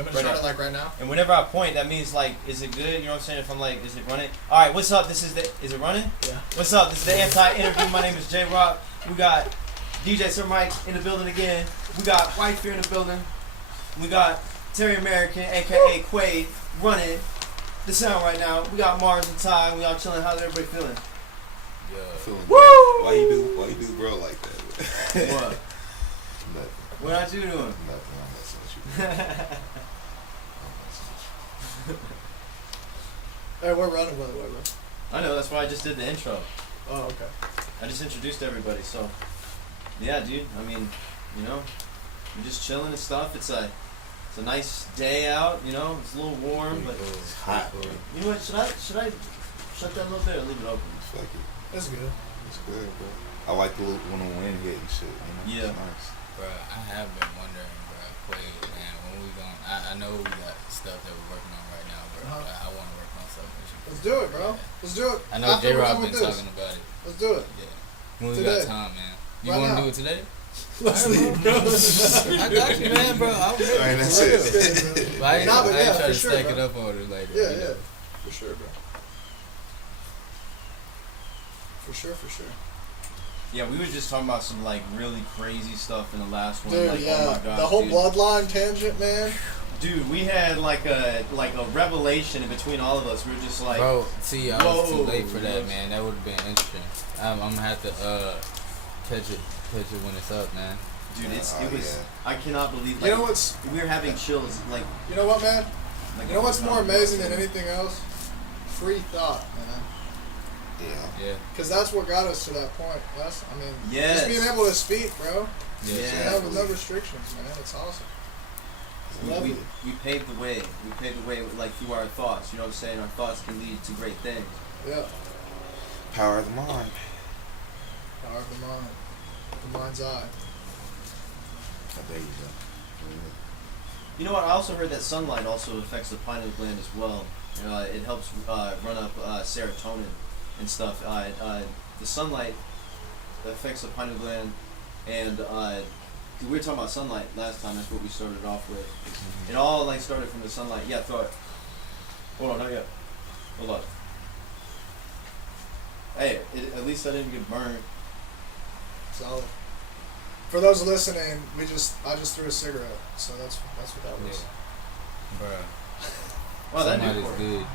You want me to start it like right now? And whenever I point, that means like, is it good? You know what I'm saying? If I'm like, is it running? All right, what's up? Is it running? Yeah. What's up? This is the anti-interview. My name is J Rock. We got DJSIRMIKE in the building again. We got WHYFYRE in the building. We got Terry American, aka Quay, running the sound right now. We got Mars and Ty. We all chilling. How's everybody feeling? Yeah. Feeling Woo! good. Why you do bro like that? What? Nothing. What are you doing? Nothing. I'm messing with you. Hey, we're running, by the way, bro. I know. That's why I just did the intro. Oh, okay. I just introduced everybody. So, yeah, dude. I mean, you know, we're just chilling and stuff. It's a nice day out. You know, it's a little warm, but It's hot, bro. you know what? Should I shut that a little bit or leave it open? Fuck it. That's good. It's good, bro. I like the little when the wind hit and shit. You know? Yeah. It's nice. Bro, I have been wondering, bro, Quay, man, when we gon' I know we got stuff that we're working on right now, bro. Uh-huh. But I want to work on something with you. Let's do it, bro. Let's do it. I know After J we're Rock done been with this. talking about it. Let's do it. Yeah. When we Today. got time, man. You Right want to now. do it today? Let's leave, bro. I got you, man, bro. I'm ready. Alright, that's For real. it. But I ain't, Nah, but I ain't yeah, trying for to sure, stack bro. it up on it later. Yeah, you know? yeah. For sure, bro. For sure, for sure. Yeah, we were just talking about some like really crazy stuff in the last one. Dude, like, yeah. oh my God, the whole dude. bloodline tangent, man. Dude, we had like a revelation in between all of us. We were just like, Bro, see, I was too whoa, late for that, yes. man. That would have been interesting. I'm gonna have to catch it when it's up, man. dude, it Oh, was. I cannot believe. You Like, know what's? we were having chills. Like, You know what, man? like You know what's more God. amazing than anything else? Free thought, man. Yeah. Yeah. Because that's what got us to that point. Just Yes. being able to speak, bro. Yeah. Yeah. You know, with no restrictions, man. It's awesome. Love We it. paved the way. We paved the way with, like through our thoughts. You know what I'm saying? Our thoughts can lead to great things. Yeah. Power of the mind. Power of the mind. The mind's eye. Oh, there you go. You know what? I also heard that sunlight also affects the pineal gland as well. You know, it helps run up serotonin and stuff. The sunlight affects the pineal gland, and we were talking about sunlight last time. That's what we started off with. It all like started from the sunlight. Yeah, throw it. Hold on, not yet. Hold on. Hey, at least I didn't get burned. So, for those listening, I just threw a cigarette. So that's what that was. Bro. Wow, that Sunlight is Newport. good.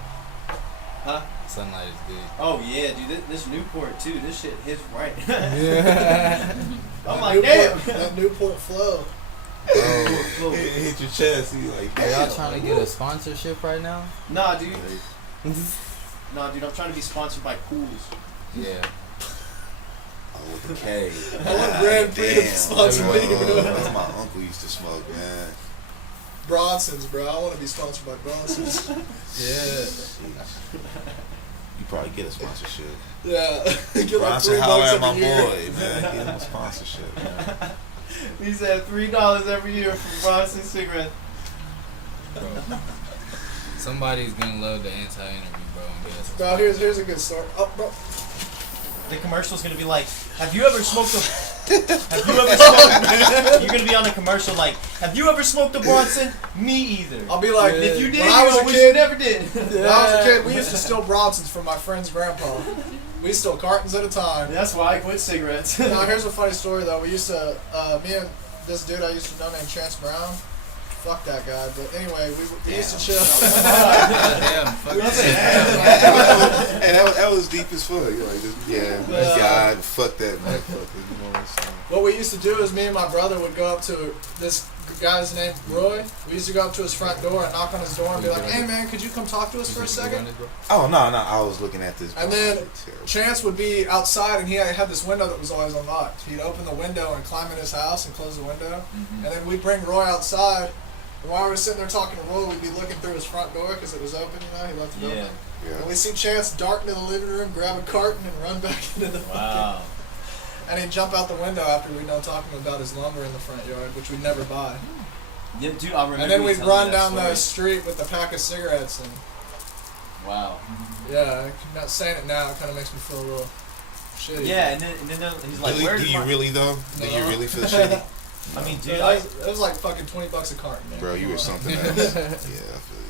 Huh? Sunlight is good. Oh yeah, dude. This Newport too. This shit hits right. Yeah. I'm That like, damn. That Newport flow. Bro. Hit your chest. You like. Are y'all damn. trying to get a sponsorship right now? Nah, dude. Nah, dude. I'm trying to be sponsored by Cools. Yeah. Oh, with the K. I want Grand Prix to sponsor me, bro. That's my uncle used to smoke, man. Bronson's, bro. I want to be sponsored by Bronson's. Yeah. You probably get a sponsorship. Yeah. Get like Bronson, $3 holler at my every year. boy, man. Get him a sponsorship. Man. He said $3 every year for Bronson cigarette. Bro. Somebody's gonna love the anti-interview, bro. And get us a Bro, here's a good story. Oh, bro. The commercial's gonna be like, have you ever smoked a? Have you ever smoked? You're gonna be on a commercial like, have you ever smoked a Bronson? Me either. I'll be like, If you did, when I was a wish kid, you never did. when I was a kid, we used to steal Bronsons from my friend's grandpa. We stole cartons at a time. That's why I quit cigarettes. Now, here's a funny story though. We used to, me and this dude I used to know named Chance Brown. Fuck that guy. But anyway, we used to chill. Damn, fuck Hey, that was deep as fuck. You're like, this guy, fuck that motherfucker. You know what I'm saying? What we used to do is me and my brother would go up to this guy's named Roy. We used to go up to his front door and knock on his door and be like, hey man, could you come talk to us for a second? Oh, no, I was looking at this. And then Chance would be outside and he had this window that was always unlocked. He'd open the window and climb in his house and close the window. And then we'd bring Roy outside. And while we were sitting there talking to Roy, we'd be looking through his front door because it was open, you know, he left it open. Yeah. And we see Chance dart into the living room, grab a carton, and run back into the Wow. And he'd jump out the window after we'd done talking about his lumber in the front yard, which we'd never buy. Yeah, dude, I remember. And then you we'd telling run me that down story. the street with a pack of cigarettes, and Wow. yeah, not saying it now, it kind of makes me feel a little shitty. Yeah, and then he's like, Really, "Where's do you my?" really though? Do you No. really feel shitty? I mean, dude, it was like fucking $20 a carton, man. Bro, you were something else. Yeah, I feel you.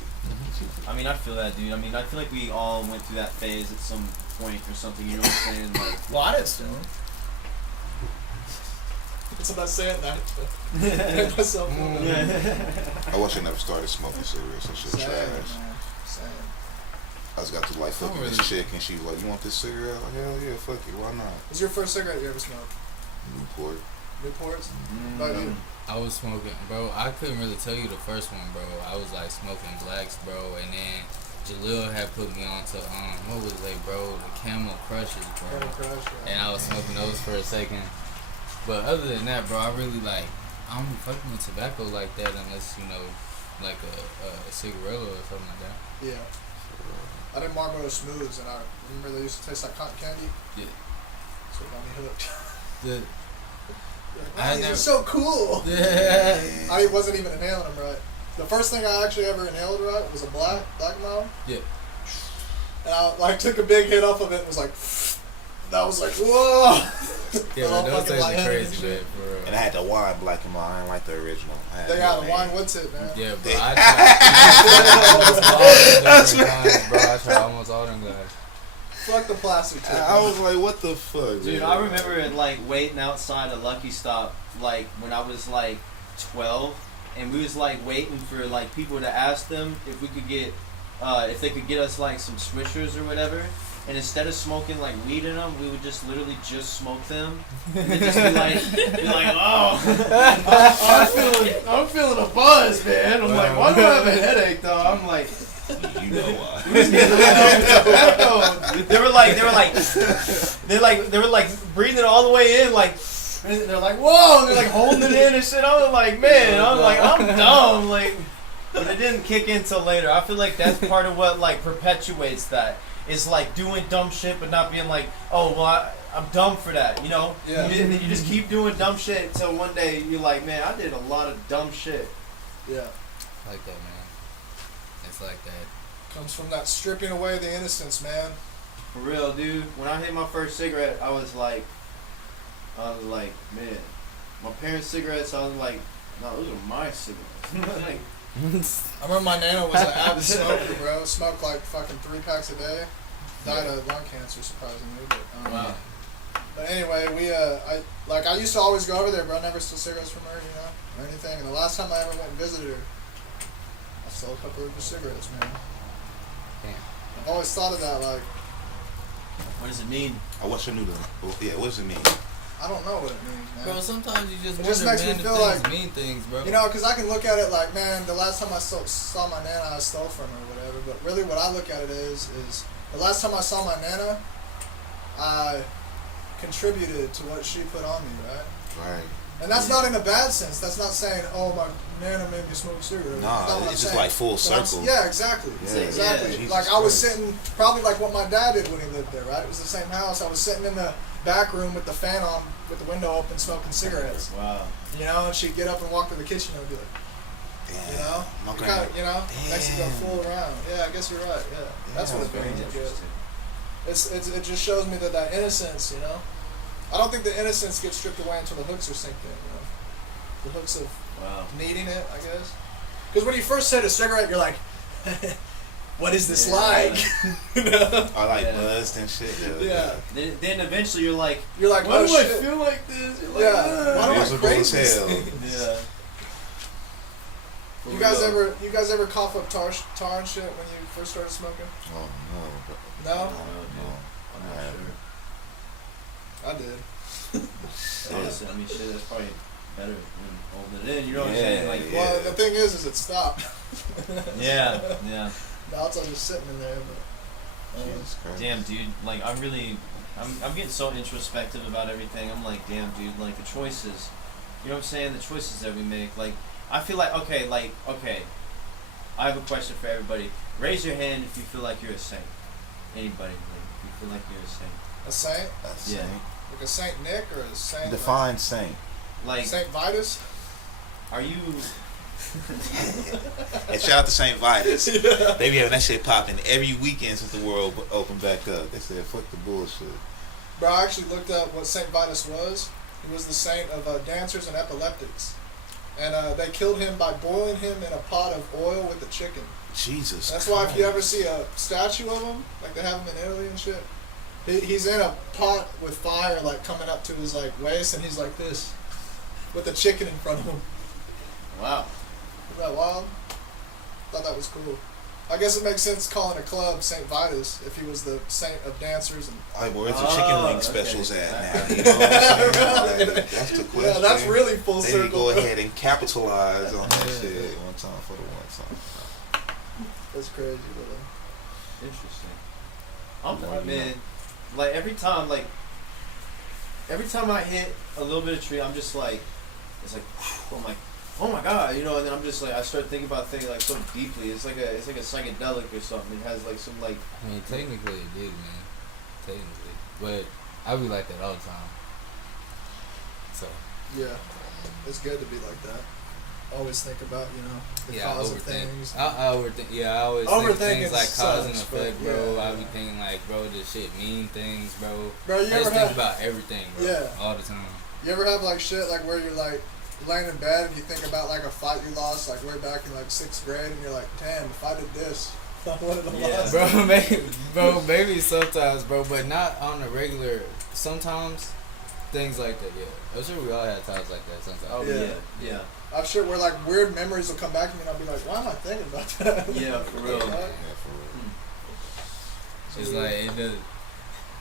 I mean, I feel that, dude. I mean, I feel like we all went through that phase at some point or something. You know what I'm saying? Like, well, I didn't steal them. It's about saying that. Made myself feel bad. I wish I never started smoking cigarettes and shit. Same, Trash. man. Same. I just got to like fucking really- this chick and she was like, "You want this cigarette?" Like, hell yeah, fuck it, why not? What's your first cigarette you ever smoked? Newport. Newports? About you? I was smoking, bro. I couldn't really tell you the first one, bro. I was like smoking blacks, bro, and then Jalil had put me on to what was they, bro? The Camel Crushes, bro. Camel Crush, yeah. And I was smoking those for a second. But other than that, bro, I really like I don't be fucking with tobacco like that unless like a cigarette or something like that. Yeah. I did Marlboro Smooths, and I remember they used to taste like cotton candy. Yeah. So it got me hooked. The Wow, these are so cool. yeah. I wasn't even inhaling them right. The first thing I actually ever inhaled right was a black mouth. Yeah. And I like took a big hit off of it and was like, that was like, whoa. Yeah, All but those fucking taste lightheaded crazy, and man, shit. for real. And I had the wine black and mild. I didn't like the original. They got a wine with it, man. Yeah, bro. They- I tried almost all them guys. Fuck the plastic tip. I was like, what the fuck, dude, man? I remember it like waiting outside a Lucky Stop, like when I was like 12, and we was like waiting for like people to ask them if we could get, if they could get us like some swishers or whatever. And instead of smoking like weed in them, we would just literally just smoke them. And then just be like, oh, I'm feeling a buzz, man. I'm like, why do I have a headache though? I'm like, You know why. they were like breathing all the way in, like, and they're like, whoa, and they're like holding it in and shit. I was like, man, I'm dumb, like, but it didn't kick in till later. I feel like that's part of what like perpetuates that. Is like doing dumb shit, but not being like, oh, well, I'm dumb for that, you know? Yeah. And then you just keep doing dumb shit until one day you're like, man, I did a lot of dumb shit. Yeah. Like that, man. It's like that. Comes from that stripping away the innocence, man. For real, dude. When I hit my first cigarette, I was like, man, my parents' cigarettes, I was like, no, those are my cigarettes. Like, I remember my nana was an avid smoker, bro. Smoked like fucking 3 packs a day. Died of lung cancer, surprisingly. But, Wow. But anyway, I used to always go over there, bro. I never stole cigarettes from her, or anything. And the last time I ever went and visited her, I stole a couple of her cigarettes, man. Damn. I've always thought of that, like, what does it mean? I wish I knew them. Yeah, what does it mean? I don't know what it means, man. Bro, sometimes you just It wonder, just makes me man, if feel things like- mean things, bro. You know, because I can look at it like, man, the last time I saw my nana, I stole from her or whatever. But really what I look at it is the last time I saw my nana, I contributed to what she put on me, right? Right. And that's not in a bad sense. That's not saying, oh, my nana made me smoke cigarettes. Nah, That's not what it's I'm just saying. like full But circle. yeah, exactly. Yeah, Exactly. Jesus Like I was Christ. sitting, probably like what my dad did when he lived there, right? It was the same house. I was sitting in the back room with the fan on, with the window open, smoking cigarettes. Wow. You know, and she'd get up and walk to the kitchen and I'd be like, Damn. you know? My It grandma. kinda, you know, makes you go fool around. Yeah, I guess you're right. Yeah, that's what it Very means. I guess. interesting. It just shows me that innocence, you know. I don't think the innocence gets stripped away until the hooks are synced in, you know. The hooks of Wow. needing it, I guess. Because when you first hit a cigarette, you're like, what is this Yeah. like? You know? I like Yeah. buzzed and shit. Yeah. Then eventually you're like, You're like, why oh do I shit. feel like this? You're like, Yeah. "Ugh." Why do I Miserable crave as these hell. things? Yeah. You guys ever cough up tar and shit when you first started smoking? Oh no. Bro. No? No, dude. I'm not sure. I did. Honestly, I mean, shit, that's probably better than holding it in. You know what I'm Yeah, saying? Like, yeah. Well, the thing is it stopped. yeah, yeah. Now it's just sitting in there, but. Jesus Christ. Damn, dude. Like, I'm getting so introspective about everything. I'm like, damn, dude. Like the choices. You know what I'm saying? The choices that we make. Like, I feel like, okay. I have a question for everybody. Raise your hand if you feel like you're a saint. Anybody? Like, if you feel like you're a saint. A saint? That's Yeah. saint. Like a Saint Nick or a Saint? Define saint. Like, Saint Vitus? are you? And shout out to Saint Vitus. Yeah. They be having that shit popping every weekend since the world opened back up. They said, fuck the bullshit. Bro, I actually looked up what Saint Vitus was. He was the saint of dancers and epileptics. And they killed him by boiling him in a pot of oil with a chicken. Jesus. That's why if you ever see a statue of him, like they have him in Italy and shit, he's in a pot with fire like coming up to his like waist, and he's like this, with a chicken in front of him. Wow. Isn't that wild? Thought that was cool. I guess it makes sense calling a club St. Vitus if he was the saint of dancers. And All right, where's the chicken wing okay. specials at now? You know what I'm saying? Like, that's the question. yeah, that's really full They circle. need to go ahead and capitalize on that shit one time for the one time. That's crazy, brother. Interesting. Man, like every time I hit a little bit of tree, I'm just like, it's like, oh my god, you know, and then I'm just like, I start thinking about things like so deeply. It's like a psychedelic or something. It has like some like. I mean, technically it did, man. Technically, but I be like that all the time. So. Yeah, it's good to be like that. Always think about, you know, the cause of things. I overthink. Yeah, I always think things like cause and sucks, effect, but bro. yeah. I be thinking like, bro, this shit mean things, bro. Bro, you I ever just think have, about everything, bro. Yeah. All the time. you ever have like shit like where you're like laying in bed and you think about like a fight you lost like way back in like 6th grade and you're like, damn, if I did this, I would have lost. Maybe sometimes, bro, but not on a regular. Sometimes things like that, yeah. I'm sure we all have times like that sometimes. Oh yeah. I'm sure where like weird memories will come back to me and I'll be like, why am I thinking about that? Yeah, for real. Right? It's like it does.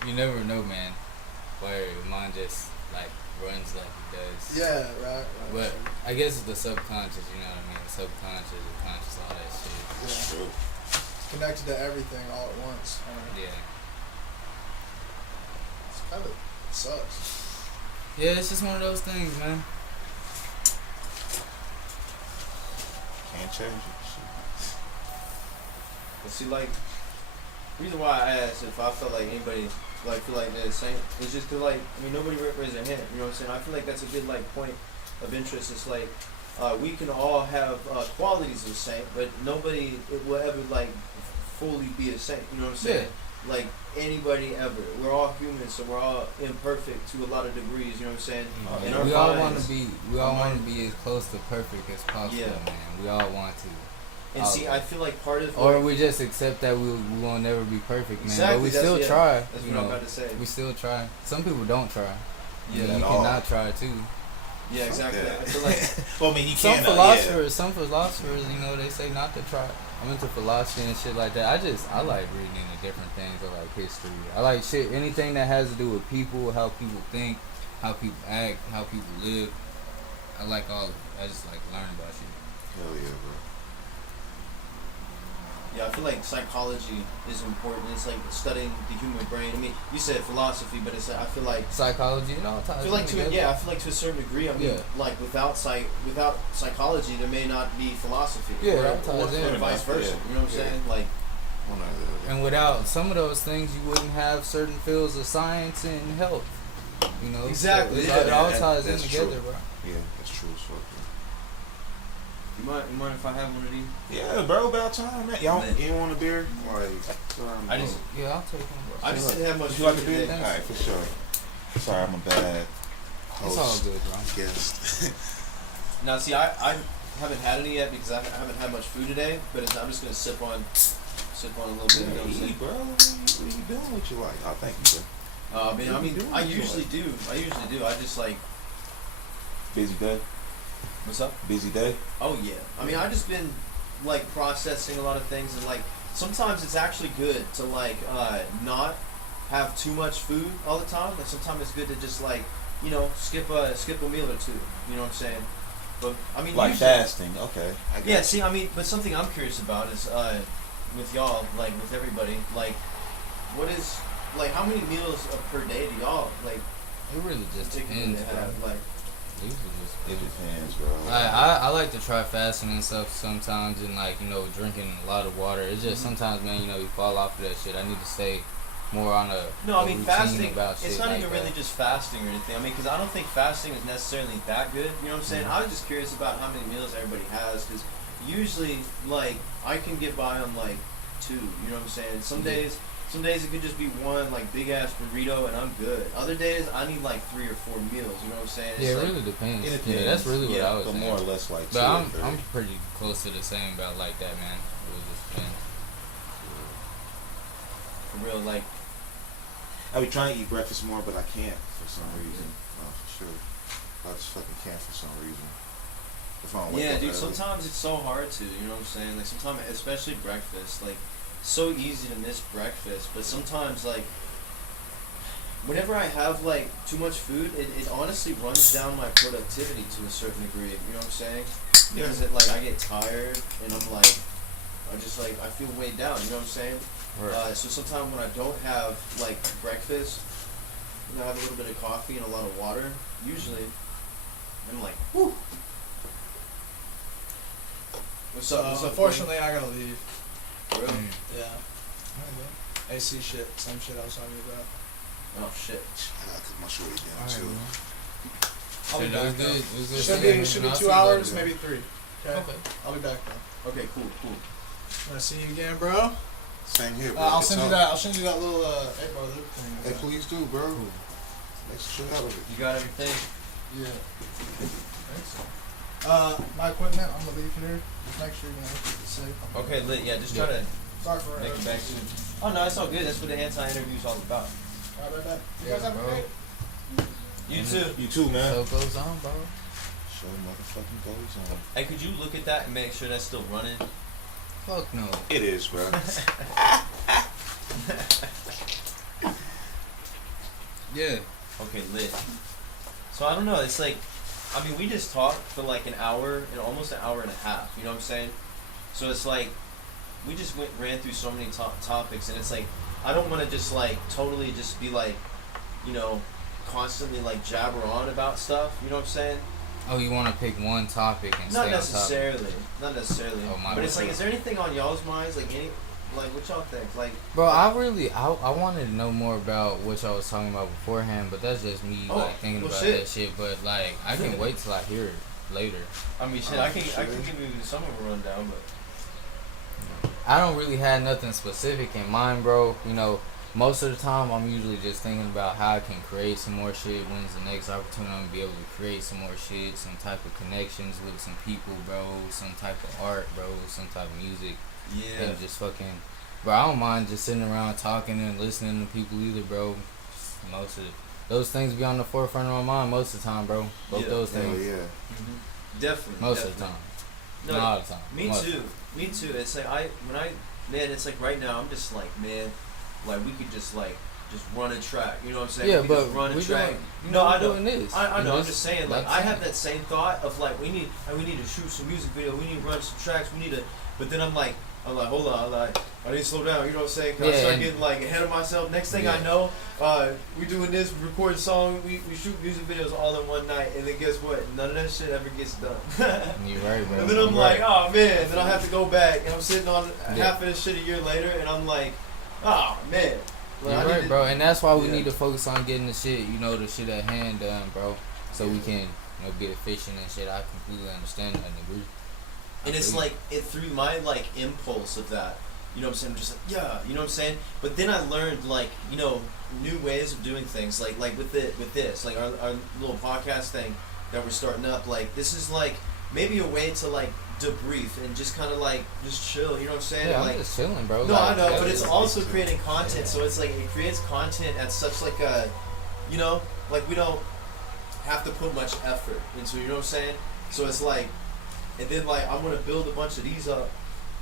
You never know, man. Where your mind just like runs like it does. Yeah, right. But I guess it's the subconscious. You know what I mean? The subconscious, the conscious, all that shit. Yeah. True. It's connected to everything all at once. Yeah. It's kind of sucks. Yeah, it's just one of those things, man. Can't change it. Shit. But see, like, reason why I asked if I felt like anybody like feel like they're the same is just cause like nobody raised their hand. You know what I'm saying? I feel like that's a good like point of interest. It's like we can all have qualities of a saint, but nobody will ever like fully be a saint. You know what I'm saying? Yeah. Like anybody ever. We're all humans, so we're all imperfect to a lot of degrees. You know what I'm saying? Mm-hmm. And our We all minds- want to be as close to perfect as possible, Yeah. man. We all want to. And see, I feel like part of Or we just accept that we won't never be perfect, man. Exactly, But we that's- still yeah, try. That's you what know, I'm about to say. we still try. Some people don't try. Yeah, you at all. cannot try too. Yeah, exactly. Yeah. I feel like Well, I mean, you Some can't. some philosophers, you know, they say not to try. I'm into philosophy and shit like that. I like reading into different things. I like history. I like shit, anything that has to do with people, how people think, how people act, how people live. I like all of it. I just like learn about shit. Hell yeah, bro. yeah, I feel like psychology is important. It's like studying the human brain. I mean, you said philosophy, but it's I feel like Psychology, it all ties I feel like in to together. yeah, I feel like to a certain degree. I mean, Yeah. like without psychology, there may not be philosophy. Yeah, or, that ties or in. vice versa. Yeah. You know what I'm Yeah. saying? Like, One or the other. And without some of those things, you wouldn't have certain fields of science and health. You know, Exactly, So yeah, it all that- ties in that's together, true. bro. Yeah, that's true as fuck. Bro. you mind if I have one of these? Yeah, bro, about time, man. Y'all, Man. you want a beer? Like, I just Yeah, I'll take one. I just didn't have much. Would you like a food beer? today. All right, for sure. Sorry, I'm a bad It's all host. good, bro. Guest. Now, see, I haven't had any yet because I haven't had much food today. But I'm just gonna sip on a little bit. You know what I'm Hey, saying? bro, what are you doing with your life? Oh, thank you, bro. I usually do. I just like. Busy day. What's up? Busy day. Oh yeah. I mean, I just been like processing a lot of things, and like sometimes it's actually good to like not have too much food all the time. Like sometimes it's good to just like skip a meal or two. You know what I'm saying? But I mean, Like usually, fasting. Okay. I got yeah. you. See, I mean, but something I'm curious about is with y'all, like with everybody, like what is like how many meals per day do y'all like It really just particularly depends, bro. have? Like It usually just It depends, bro. I like to try fasting and stuff sometimes, and like drinking a lot of water. It's just sometimes, man, you fall off of that shit. I need to stay more on a no, I a mean routine fasting. about It's shit not like even that. really just fasting or anything. I mean, because I don't think fasting is necessarily that good. You know what I'm saying? I was just curious about how many meals everybody has, because usually, like, I can get by on like 2. You know what I'm saying? Some Yeah. days Some days it could just be one like big ass burrito and I'm good. Other days I need like 3 or 4 meals. You know what I'm saying? It's Yeah, it like, really depends. It Yeah, depends. that's really what Yeah, I was But saying. more or less like But 2 or I'm 3. pretty close to the same about like that, man. It really just depends. for real, like I be trying to eat breakfast more, but I can't for some reason. No, for sure. I just fucking can't for some reason. If I don't wake yeah, up dude. early. Sometimes it's so hard to. You know what I'm saying? Like sometimes, especially breakfast, like so easy to miss breakfast. But sometimes, like whenever I have like too much food, it honestly runs down my productivity to a certain degree. You know what I'm saying? Because it, like I get tired and I'm like, I just like I feel weighed down. You know what I'm saying? Right. So sometimes when I don't have like breakfast, you know, I have a little bit of coffee and a lot of water. Usually, I'm like, whew. What's up? What's up? Unfortunately, I gotta leave. Really? Yeah. AC shit, same shit I was talking about. Oh shit. I gotta cook my shorty down Alright, too. man. I'll be Shit, back. it was though. good. It was good Should seeing be you, should and be I'll 2 see you hours, later. maybe 3. Okay. Okay. I'll be back though. Okay, cool. I'm gonna see you again, bro. Same here, bro. I'll Good send you talk. that. I'll send you that little 8-bar loop thing. Hey, please do, bro. Make sure out of it. You got everything? Yeah. Thanks. My equipment. I'm gonna leave here. Just make sure you know it's safe. Okay, lit. Yeah, just try to Sorry for make it back soon. Oh no, it's all good. That's what the anti-interview is all about. Right back. You Yeah, guys have a bro. great. You too. You too, man. So it goes on, bro. Show motherfucking goes on. Hey, could you look at that and make sure that's still running? Fuck no. It is, bro. Yeah. Okay, lit. So I don't know. It's like, I mean, we just talked for like an hour and almost an hour and a half. You know what I'm saying? So it's like, we just ran through so many topics, and it's like, I don't want to just like totally just be like, you know, constantly like jabber on about stuff. You know what I'm saying? Oh, you want to pick one topic and Not stay necessarily. Not necessarily. Oh, my but it's bad. like, is there anything on y'all's minds? Like any, like what y'all think? Like, on top? Bro, I wanted to know more about what y'all was talking about beforehand, but that's just me Oh, like thinking well, about shit. that shit. But like, I can wait till I hear it later. I mean, shit. Oh, I can shit. give you some of a rundown, but. I don't really have nothing specific in mind, bro. You know, most of the time I'm usually just thinking about how I can create some more shit. When's the next opportunity I'm gonna be able to create some more shit, some type of connections with some people, bro, some type of art, bro, some type of music. Yeah. And just fucking, bro, I don't mind just sitting around talking and listening to people either, bro. Most of those things be on the forefront of my mind most of the time, bro. Both Yeah. those Hell things. yeah. Mm-hmm. Definitely. Most definitely. of the time. No, Not all the time. Me Most. too. Me too. It's like man, it's like right now I'm just like, man, like we could just run a track. You know what I'm saying? Yeah, we could but just run a we track. doing, No, I we're know. doing this. I You know. I'm just saying. Like I that's have it. that same thought of like we need to shoot some music video. We need to run some tracks. We need to. But then I'm like, hold on. I need to slow down. You know what I'm saying? 'Cause I Yeah, start and- getting like ahead of myself. Next thing I Yeah. know, we doing this, we record a song, we shoot music videos all in one night, and then guess what? None of that shit ever gets done. You're right, bro. And then I'm You're like, right. oh man, then I have to go back, and I'm sitting on Yeah. half of this shit a year later, and I'm like, oh man. Like, You're I need right, to- bro, and that's why we Yeah. need to focus on getting the shit, you know, the shit at hand done, bro, so we can, you know, get efficient and shit. I completely understand that and agree. And it's like, it through my like impulse of that, you know what I'm saying? I'm just like, yeah, you know what I'm saying? But then I learned like, you know, new ways of doing things, like with this, like our little podcast thing that we're starting up. Like this is like maybe a way to like debrief and just kind of like just chill. You know what I'm saying? Yeah, like, I'm just chilling, bro. no, like, I know, yeah, but it's yeah. also creating content. So it's like it creates content at such like a, you know, like we don't have to put much effort into. You know what I'm saying? So it's like, and then like I'm gonna build a bunch of these up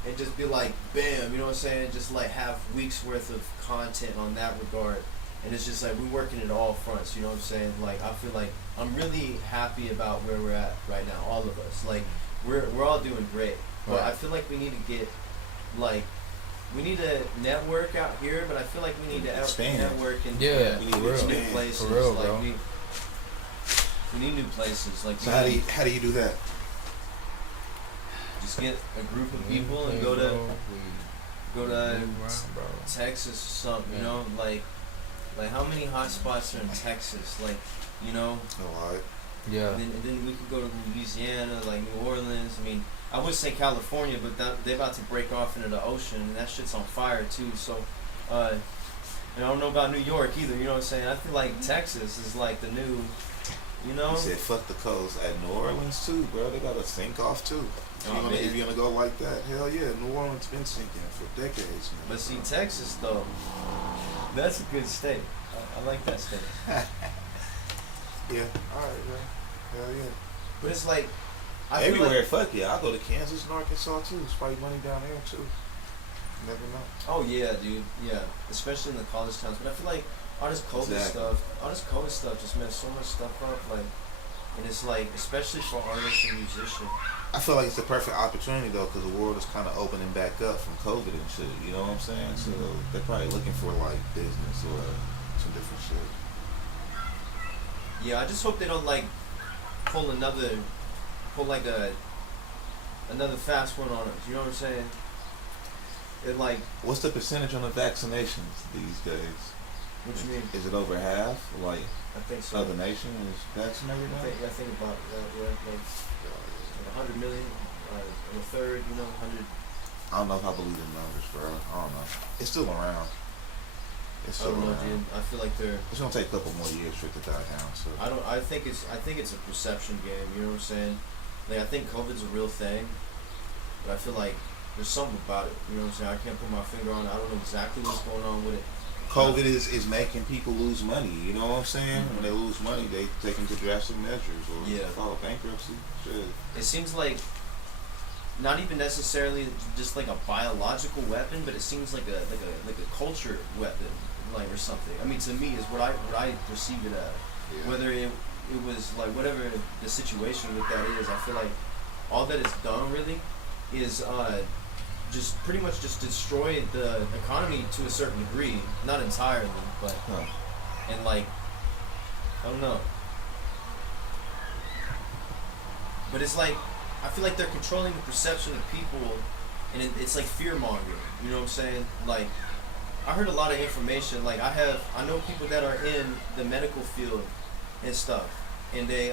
and just be like, bam, you know what I'm saying? Just like have weeks worth of content on that regard. And it's just like we're working at all fronts, you know what I'm saying? Like I feel like I'm really happy about where we're at right now, all of us. Like we're all doing great. But Right. I feel like we need to get like we need to network out here, but I feel like we need to Expand. network in Yeah, We need for to real. new expand. places. For real, like bro. we need new places. Like So we how do you do that? just get a group of We people and play, go to bro. go We to move around, bro. Texas or something, you Yeah. know, like how many hot spots are in Texas, like, you know, Oh, alright. Yeah. and then we could go to Louisiana, like New Orleans. I mean, I would say California, but they're about to break off into the ocean, and that shit's on fire too. So, And I don't know about New York either. You know what I'm saying? I feel like Texas is like the new, you know. He said, "Fuck the coast." At New Orleans too, bro. They got a sink off too. Oh, man. If you're gonna go like that, hell yeah, New Orleans been sinking for decades, man. But see, Texas though, that's a good state. I like that state. Yeah, alright, bro. Hell yeah. But it's like, I feel Everywhere, like, fuck yeah. I'll go to Kansas and Arkansas too. It's probably money down there too. Never know. oh yeah, dude, yeah, especially in the college towns. But I feel like all this COVID stuff just messed so much stuff up. Like, and it's like, especially for artists and musicians. I feel like it's the perfect opportunity though, because the world is kind of opening back up from COVID and shit. You know what I'm saying? So they're probably looking for like business or some different shit. Yeah, I just hope they don't like pull like another fast one on us. You know what I'm saying? It like, What's the percentage on the vaccinations these days? what you mean? Is it over half? Like I think so. of the nation is vaccinated now? I think about that. Yeah, like 100 million, and a third. You know, 100. I don't know if I believe in numbers, bro. I don't know. It's still around. It's I still don't know, around. dude. I feel like they're. It's gonna take a couple more years for it to die down. So I think it's a perception game. You know what I'm saying? Like, I think COVID's a real thing, but I feel like there's something about it. You know what I'm saying? I can't put my finger on it. I don't know exactly what's going on with it. COVID is making people lose money. You know what I'm saying? Mhm. When they lose money, they take into drastic measures or Yeah. file bankruptcy. Shit. It seems like not even necessarily just like a biological weapon, but it seems like a culture weapon, like, or something. I mean, to me, is what I perceive it as. Yeah. Whether it was like whatever the situation with that is, I feel like all that it's done really is just pretty much just destroy the economy to a certain degree, not entirely, but Huh. and like, I don't know. But it's like, I feel like they're controlling the perception of people, and it's like fear mongering. You know what I'm saying? Like, I heard a lot of information. Like, I know people that are in the medical field and stuff, and they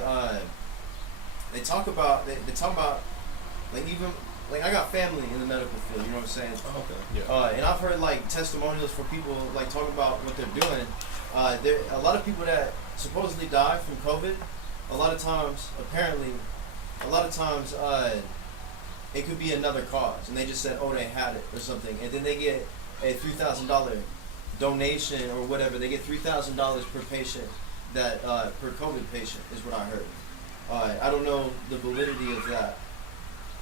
talk about like, even like, I got family in the medical field. You know what I'm saying? Oh, okay. Yeah. And I've heard like testimonials from people like talking about what they're doing. There a lot of people that supposedly die from COVID. A lot of times, it could be another cause, and they just said, oh, they had it or something, and then they get a $3,000 donation or whatever. They get $3,000 per patient that per COVID patient is what I heard. I don't know the validity of that,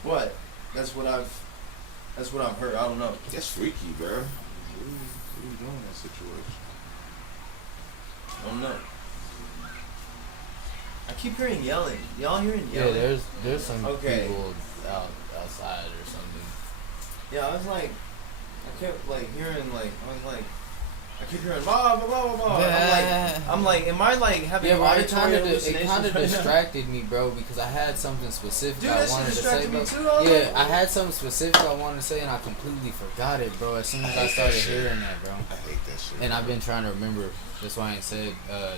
but that's what I've heard. I don't know. That's freaky, bro. What are you doing in that situation? I don't know. I keep hearing yelling. Y'all hearing Yeah, yelling? there's some Okay. people outside or something. Yeah, I was like, I kept like hearing like, I keep hearing blah blah blah blah blah. I'm like, am I like having Yeah, bro, it auditory kind of hallucinations right now? distracted me, bro, because I had something specific Dude, I that shit wanted to say. distracted me Bro. too. I was Yeah, like, I had something specific I wanted to say, and I completely forgot it, bro. As soon as I started hearing that, bro. I hate that shit. And I've been trying to remember. That's why I ain't said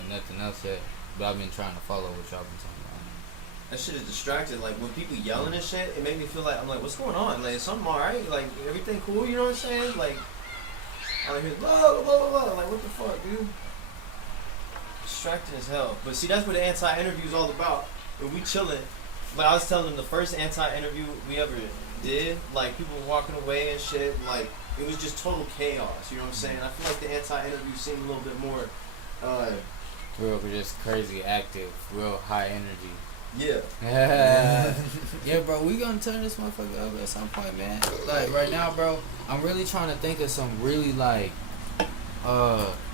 nothing else yet. But I've been trying to follow what y'all been talking about. that shit is distracted. Like, when people yelling and shit, it made me feel like, I'm like, what's going on? Like, is something alright? Like, everything cool? You know what I'm saying? Like, I hear blah blah blah blah. Like, what the fuck, dude? Distracting as hell. But see, that's what the anti-interview is all about. When we chilling, like I was telling them, the first anti-interview we ever did, like, people were walking away and shit. Like, it was just total chaos. You know what I'm saying? I feel like the anti-interview seemed a little bit more. Real, just crazy, active, real high energy. Yeah. Yeah, bro, we gonna turn this motherfucker up at some point, man. Like, right now, bro, I'm really trying to think of some really, like,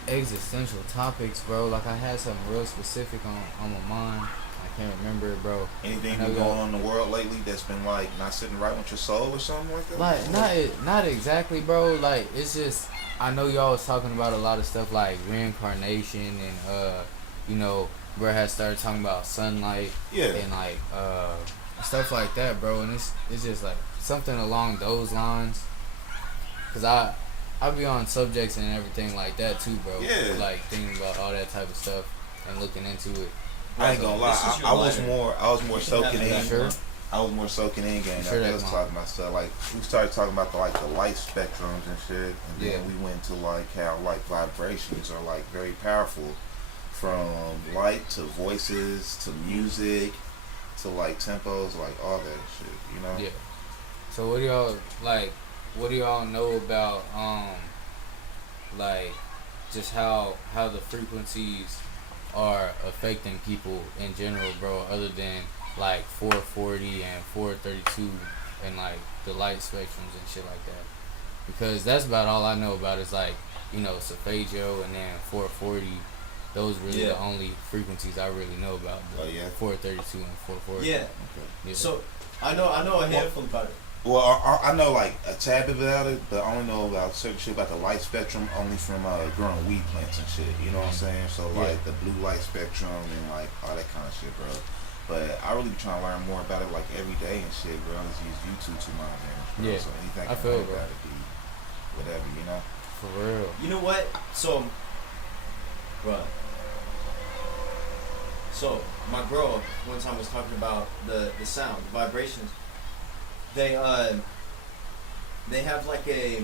existential topics, bro. Like, I had something real specific on my mind. I can't remember it, bro. Anything I know been going y'all- on in the world lately that's been like not sitting right with your soul or something like that? Like, not exactly, bro. Like, it's just, I know y'all was talking about a lot of stuff like reincarnation and, you know, bro had started talking about sunlight. Yeah. And, like, stuff like that, bro. And it's just, like, something along those lines. Because I be on subjects and everything like that, too, bro. Yeah. Like, thinking about all that type of stuff and looking into it. I ain't gonna This is lie. your I was lighter. more You can soaking have in. that. Sure. I was more soaking in game. Sure I that was mom. talking about stuff like we started talking about the light spectrums and shit, and Yeah. then we went to like how like vibrations are like very powerful, from light to voices to music to like tempos, like all that shit. You know? Yeah. So what do y'all like? What do y'all know about like just how the frequencies are affecting people in general, bro? Other than like 440 and 432 and like the light spectrums and shit like that, because that's about all I know about is like, you know, solfeggio and then 440. Those really Yeah. the only frequencies I really know about. The Oh, yeah? 432 and 440. Yeah. Okay. Yeah. So I know a handful about it. Well, I know like a tad bit about it, but I only know about certain shit about the light spectrum only from growing weed plants and shit. You know what I'm saying? So like the blue light spectrum and like all that kind of shit, bro. But I really be trying to learn more about it like every day and shit, bro. I just use YouTube to my advantage, bro. Yeah, So anything I I feel learn it, bro. about it be whatever, you know? For real. You know what? So, right. So my girl one time was talking about the sound, the vibrations. They have like the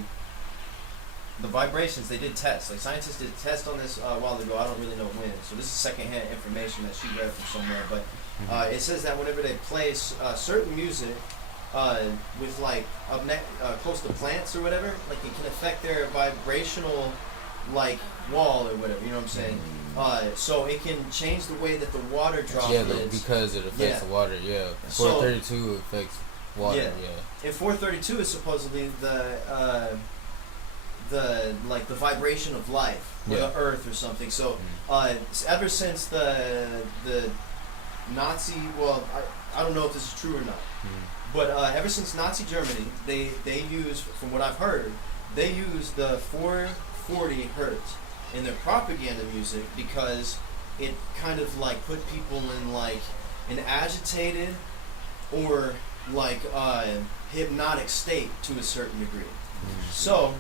vibrations. They did tests. Like scientists did a test on this a while ago. I don't really know when. So this is secondhand information that she read from somewhere. But it says that whenever they play certain music with like close to plants or whatever, like it can affect their vibrational like wall or whatever. You know what I'm saying? So it can change the way that the water droplets. Yeah, because it affects the water. Yeah, 432 affects water. Yeah. And 432 is supposedly the like the vibration of life or the earth or something. So ever since the Nazi, well, I don't know if this is true or not, but ever since Nazi Germany, they use, from what I've heard, they use the 440 hertz in their propaganda music because it kind of like put people in like an agitated or like hypnotic state to a certain degree. So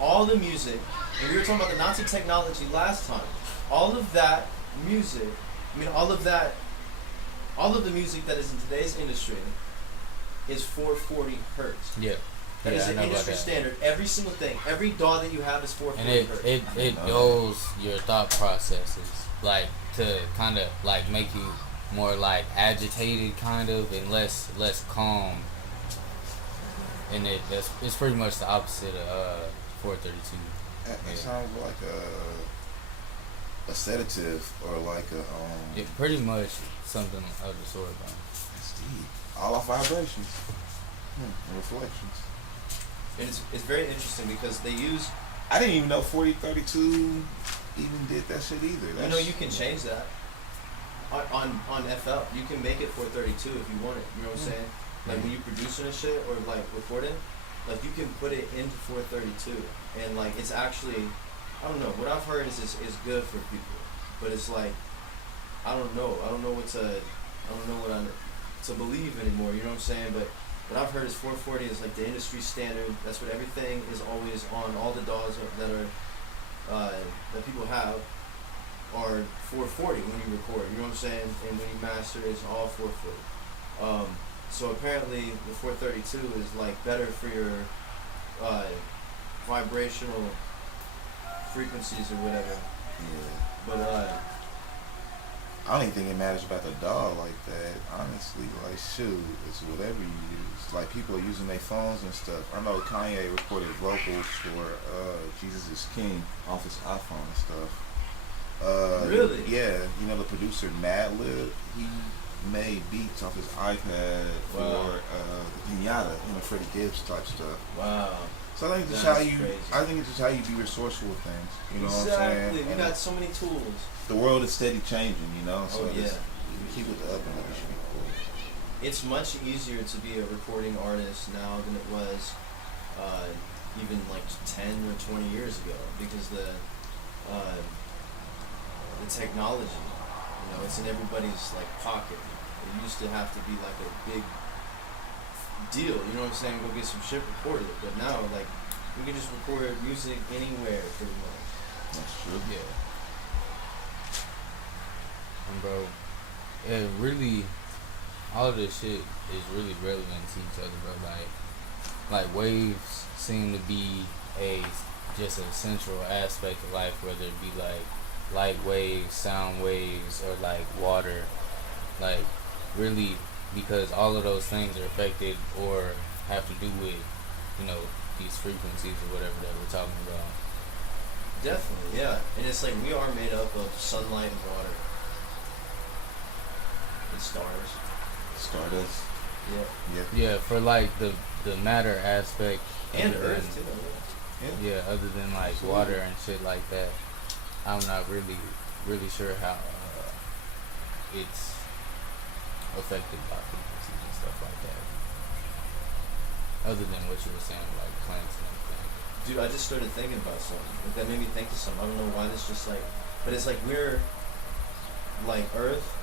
all the music, and we were talking about the Nazi technology last time, all of that music, all of the music that is in today's industry is 440 hertz. Yeah. That is an industry standard. Every single thing, every DAW that you have is 440 hertz. And it knows your thought processes, like to kind of like make you more like agitated, kind of, and less calm. And it's pretty much the opposite of 432. It sounds like a sedative or like a pretty much something of the sort, man. That's deep. All our vibrations and reflections. And it's very interesting because they use. I didn't even know 4032 even did that shit either. You can change that on FL. You can make it 432 if you want it. You know what I'm saying? Like when you producing and shit or like recording, like you can put it into 432, and like it's actually, I don't know. What I've heard is good for people, but it's like I don't know what to believe anymore. You know what I'm saying? But what I've heard is 440 is like the industry standard. That's what everything is always on. All the DAWs that are that people have are 440 when you record. You know what I'm saying? And when you master, it's all 440. So apparently the 432 is like better for your vibrational frequencies or whatever. Yeah. But I don't even think it matters about the dog like that. Honestly, like shoot, it's whatever you use. Like people are using their phones and stuff. I know Kanye recorded vocals for Jesus is King off his iPhone and stuff. Really? Yeah. You know the producer Madlib, he made beats off his iPad for the Pinata, Freddie Gibbs type stuff. wow. So I think it's That's just how you be resourceful with things. You know what I'm Exactly. saying? We got so many tools. The world is steady changing, So Oh, yeah. you keep with the up and up, it should be cool. It's much easier to be a recording artist now than it was even like 10 or 20 years ago because the technology, it's in everybody's like pocket. It used to have to be like a big deal, you know what I'm saying? Go get some shit recorded, but now like we can just record music anywhere pretty much. That's true. Yeah. And bro, it really, all of this shit is really relevant to each other, bro. Like waves seem to be just a central aspect of life, whether it be like light waves, sound waves, or like water, like really, because all of those things are affected or have to do with, you know, these frequencies or whatever that we're talking about. Definitely, yeah. And it's like we are made up of sunlight and water. And stars. Stardust. Yeah. Yeah, for like the matter aspect. And other Earth than- too. Yeah, other than like Absolutely. water and shit like that, I'm not really sure how it's affected by frequencies and stuff like that. Other than what you were saying, like plants and everything. Dude, I just started thinking about something. Like, that made me think of something. I don't know why this just like, but it's like we're like Earth.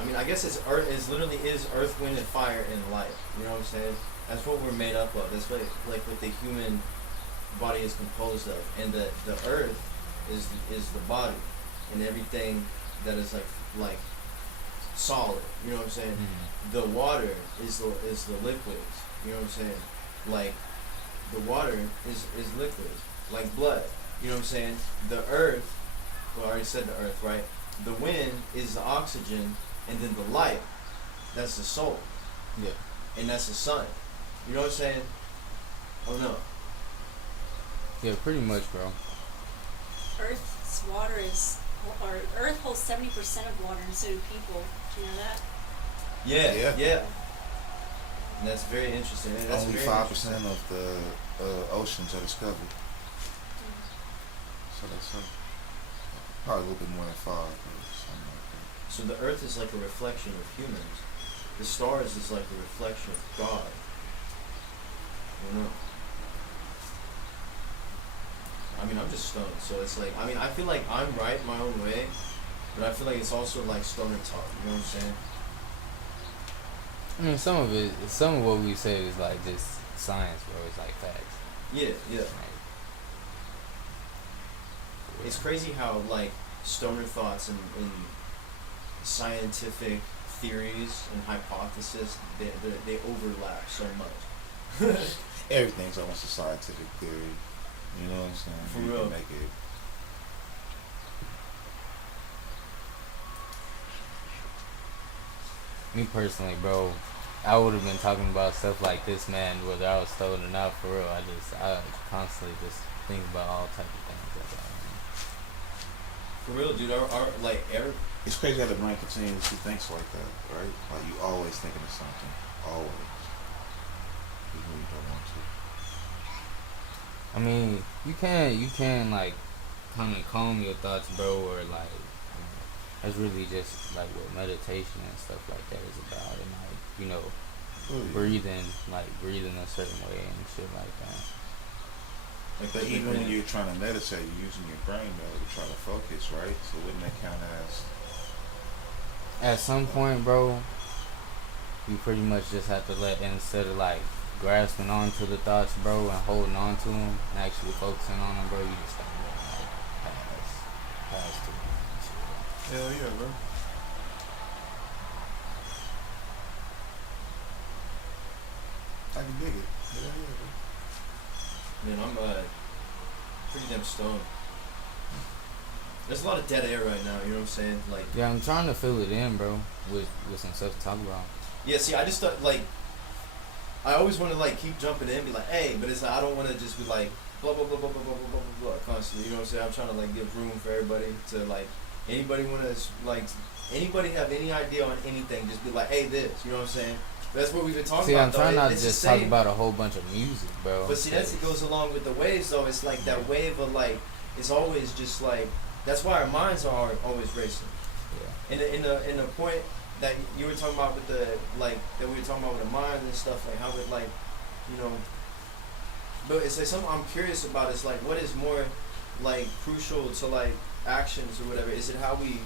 I mean, I guess it's Earth. Is literally is Earth, wind, and fire and light. You know what I'm saying? That's what we're made up of. That's what what the human body is composed of, and the Earth is the body, and everything that is like solid. You know what I'm saying? Mm-hmm. The water is the liquids. You know what I'm saying? Like the water is liquids, like blood. You know what I'm saying? The earth, well, I already said the earth, right? The wind is the oxygen, and then the light, that's the soul, Yeah. and that's the sun. You know what I'm saying? Oh no. Yeah, pretty much, bro. Earth's water is, or Earth holds 70% of water, and so do people. Do you know that? Yeah, Yeah. yeah. And that's very interesting. And that's Only very 5% interesting. of the oceans are discovered. So that's probably a little bit more than 5, or something like that. So the earth is like a reflection of humans. The stars is like a reflection of God. I don't know. I mean, I'm just stoned, so it's like, I mean, I feel like I'm right my own way, but I feel like it's also like stoner talk, you know what I'm saying? I mean, some of what we say is like just science, bro. It's like facts. Yeah, yeah. Like, It's crazy how like stoner thoughts and scientific theories and hypotheses, they overlap so much. Everything's almost a scientific theory. You know what I'm saying? For You real. can make it. me personally, bro, I would have been talking about stuff like this, man, whether I was stoned or not. For real, I constantly just think about all types of things. Like that, For real, dude, our like air. It's crazy how the brain continuously thinks like that, right? Like you always thinking of something, always. Even when you don't want to. I mean, you can like kind of calm your thoughts, bro, or like that's really just like what meditation and stuff like that is about, and like, you know, breathing a certain way and shit like that. Like But even when you're trying to meditate, you're using your brain though to try to focus, right? So wouldn't that count as? At some point, bro, you pretty much just have to instead of like grasping onto the thoughts, bro, and holding on to them and actually focusing on them, bro, you just gotta let them like pass to them and shit. Hell yeah, bro. I can dig it. Hell yeah, bro. Man, I'm pretty damn stoned. There's a lot of dead air right now, you know what I'm saying? Like, Yeah, I'm trying to fill it in, bro, with some stuff to talk about. yeah, see, I just thought, like, I always want to, like, keep jumping in and be like, hey, but it's like, I don't want to just be like, blah, blah, blah, blah, blah, blah, blah, blah, blah, blah, constantly, you know what I'm saying? I'm trying to, like, give room for everybody to, like, anybody want to, like, anybody have any idea on anything, just be like, hey, this, you know what I'm saying? That's what we've been talking See, about, I'm trying though. not to It's the just talk same. about a whole bunch of music, bro. But see, that's it goes along with the waves, though. It's like that wave of, like, it's always just, like, that's why our minds are always racing. Yeah. In the point that you were talking about with the, like, that we were talking about with the mind and stuff, like how it, like, you know, but it's like something I'm curious about is like what is more like crucial to like actions or whatever. Is it how we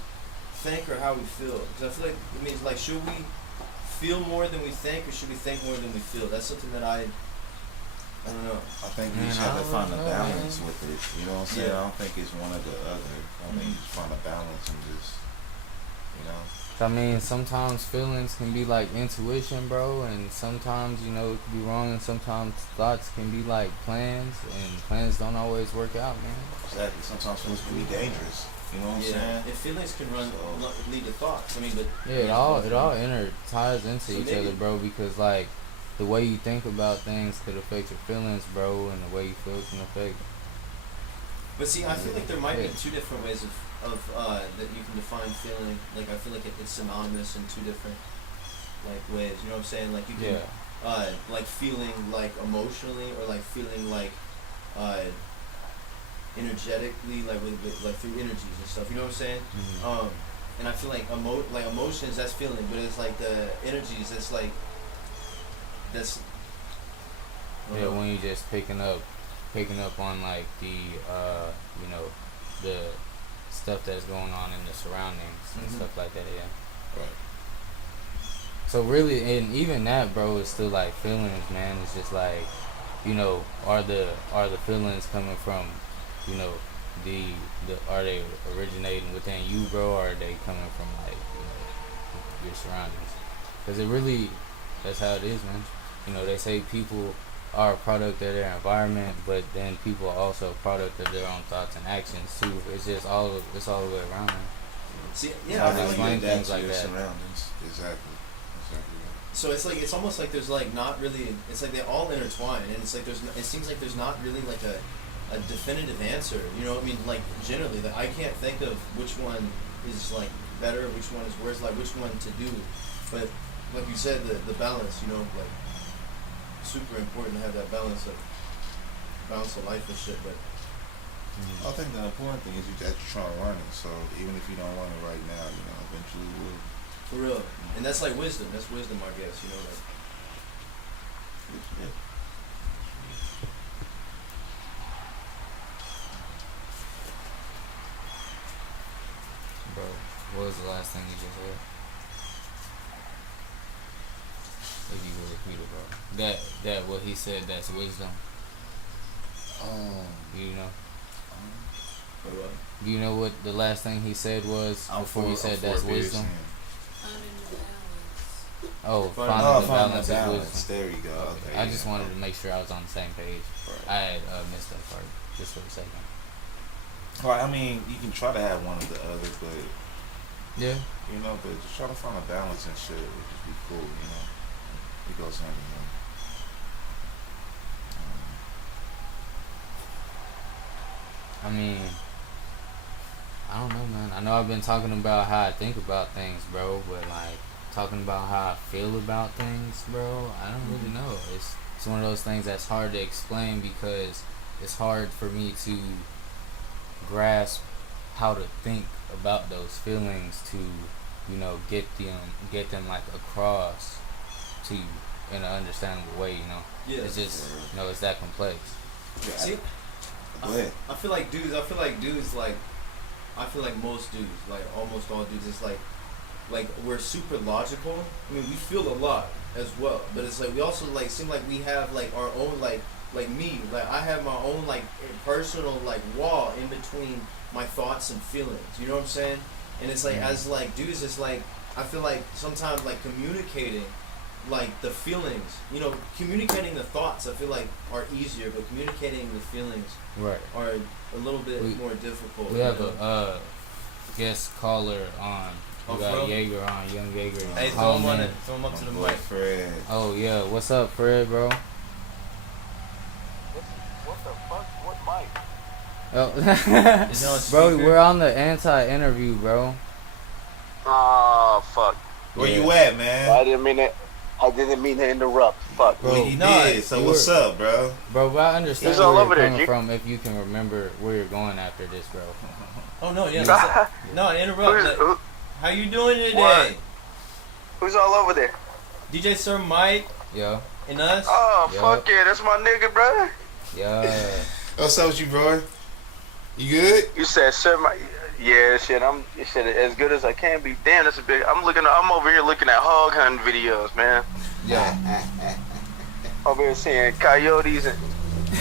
think or how we feel? Because I feel like it means like should we feel more than we think or should we think more than we feel? That's something that I don't know. I think you Man, just I have to don't find a know, balance man. with it. You know what I'm saying? Yeah. I don't think it's one or the other. I think you just find a balance and just, you know. I mean, sometimes feelings can be like intuition, bro, and sometimes, you know, it can be wrong, and sometimes thoughts can be like plans, and plans don't always work out, man. Exactly. Sometimes feelings can be dangerous. You know what I'm Yeah, saying? and feelings can lead to thoughts. I mean, but Yeah, it all ties into So each maybe- other, bro, because like the way you think about things could affect your feelings, bro, and the way you feel can affect. But see, I feel like there might be Yeah. two different ways of that you can define feeling. Like I feel like it's synonymous in two different like ways. You know what I'm saying? Like you can Yeah. like feeling like emotionally, or like feeling like energetically, like like through energies and stuff. You know what I'm saying? Mhm. And I feel like emotions, that's feeling, but it's like the energies, that's like that's Yeah, when you just picking up on like the you know, the stuff that's going on in the surroundings and Mhm. stuff like that. Yeah. Right. So really, and even that, bro, is still like feelings, man. It's just like, you know, are the feelings coming from, you know, are they originating within you, bro, or are they coming from like, you know, your surroundings? Because it really, that's how it is, man. You know, they say people are a product of their environment, but then people are also a product of their own thoughts and actions too. It's just it's all the way around, man. see, Yeah, yeah, I I feel just like explain That things to like your that. surroundings. Exactly. so it's almost like there's like not really, it's like they all intertwine, and it's like it seems like there's not really like a definitive answer. You know what I mean? Like generally, that I can't think of which one is like better, which one is worse, like which one to do. But like you said, the balance, you know, like super important to have that balance of life and shit. But I think the important thing is that you're trying to learn it. So even if you don't learn it right now, you know, eventually you will. for real, and that's like wisdom. That's wisdom, I guess. You know, like Yeah. Bro, what was the last thing you just said? If you would repeat it, bro. That what he said, that's wisdom. You know? but what? Do you know what the last thing he said was before he said that's wisdom? Finding the balance. Oh, Finding finding Oh, the finding balance the is balance. wisdom. There you go. Okay. I just wanted to make sure I was on the same page. Right. I had missed that part just for a second. Well, I mean, you can try to have one or the other, but Yeah. you know, but just try to find a balance and shit would just be cool. You know, it goes hand in hand. I mean, I don't know, man. I know I've been talking about how I think about things, bro, but like talking about how I feel about things, bro, I don't really know. It's one of those things that's hard to explain because it's hard for me to grasp how to think about those feelings to, you know, get them like across to you in an understandable way, you know. Yeah. It's just, you know, it's that complex. Yeah. See, Go ahead. I feel like dudes, like I feel like most dudes, like almost all dudes, it's like we're super logical. I mean, we feel a lot as well, but it's like we also like seem like we have like our own like me, like I have my own like personal like wall in between my thoughts and feelings. You know what I'm saying? And it's like as like dudes, it's like I feel like sometimes like communicating like the feelings, you know, communicating the thoughts I feel like are easier, but communicating the feelings Right. are a little bit more difficult. We have you know? a guest caller on. We Oh, got bro? Jaeger on, young Jaeger. Hey, Call throw him in. throw him up to the My boy mic. Fred. Oh yeah, what's up, Fred, bro? What the fuck? What mic? Oh, Is it on bro, speaker? we're on the anti-interview, bro. Oh fuck! Where Yeah. you at, man? I didn't mean to interrupt. Fuck. Bro, Well, he no, did. So you what's were- up, bro? Bro, but I understand He's all where over you're there, coming G. from if you can remember where you're going after this, bro. Oh no, yeah. No, interrupt. Like, who's, how you doing today? What? who's all over there? DJSIRMIKE Yo, and us. Oh Yup. fuck yeah, that's my nigga, bro. yeah. What's up with you, bro? You good? You said sir, my yeah, shit. I'm shit as good as I can be. Damn, that's a big. I'm over here looking at hog hunting videos, man. Yeah. Over here seeing coyotes and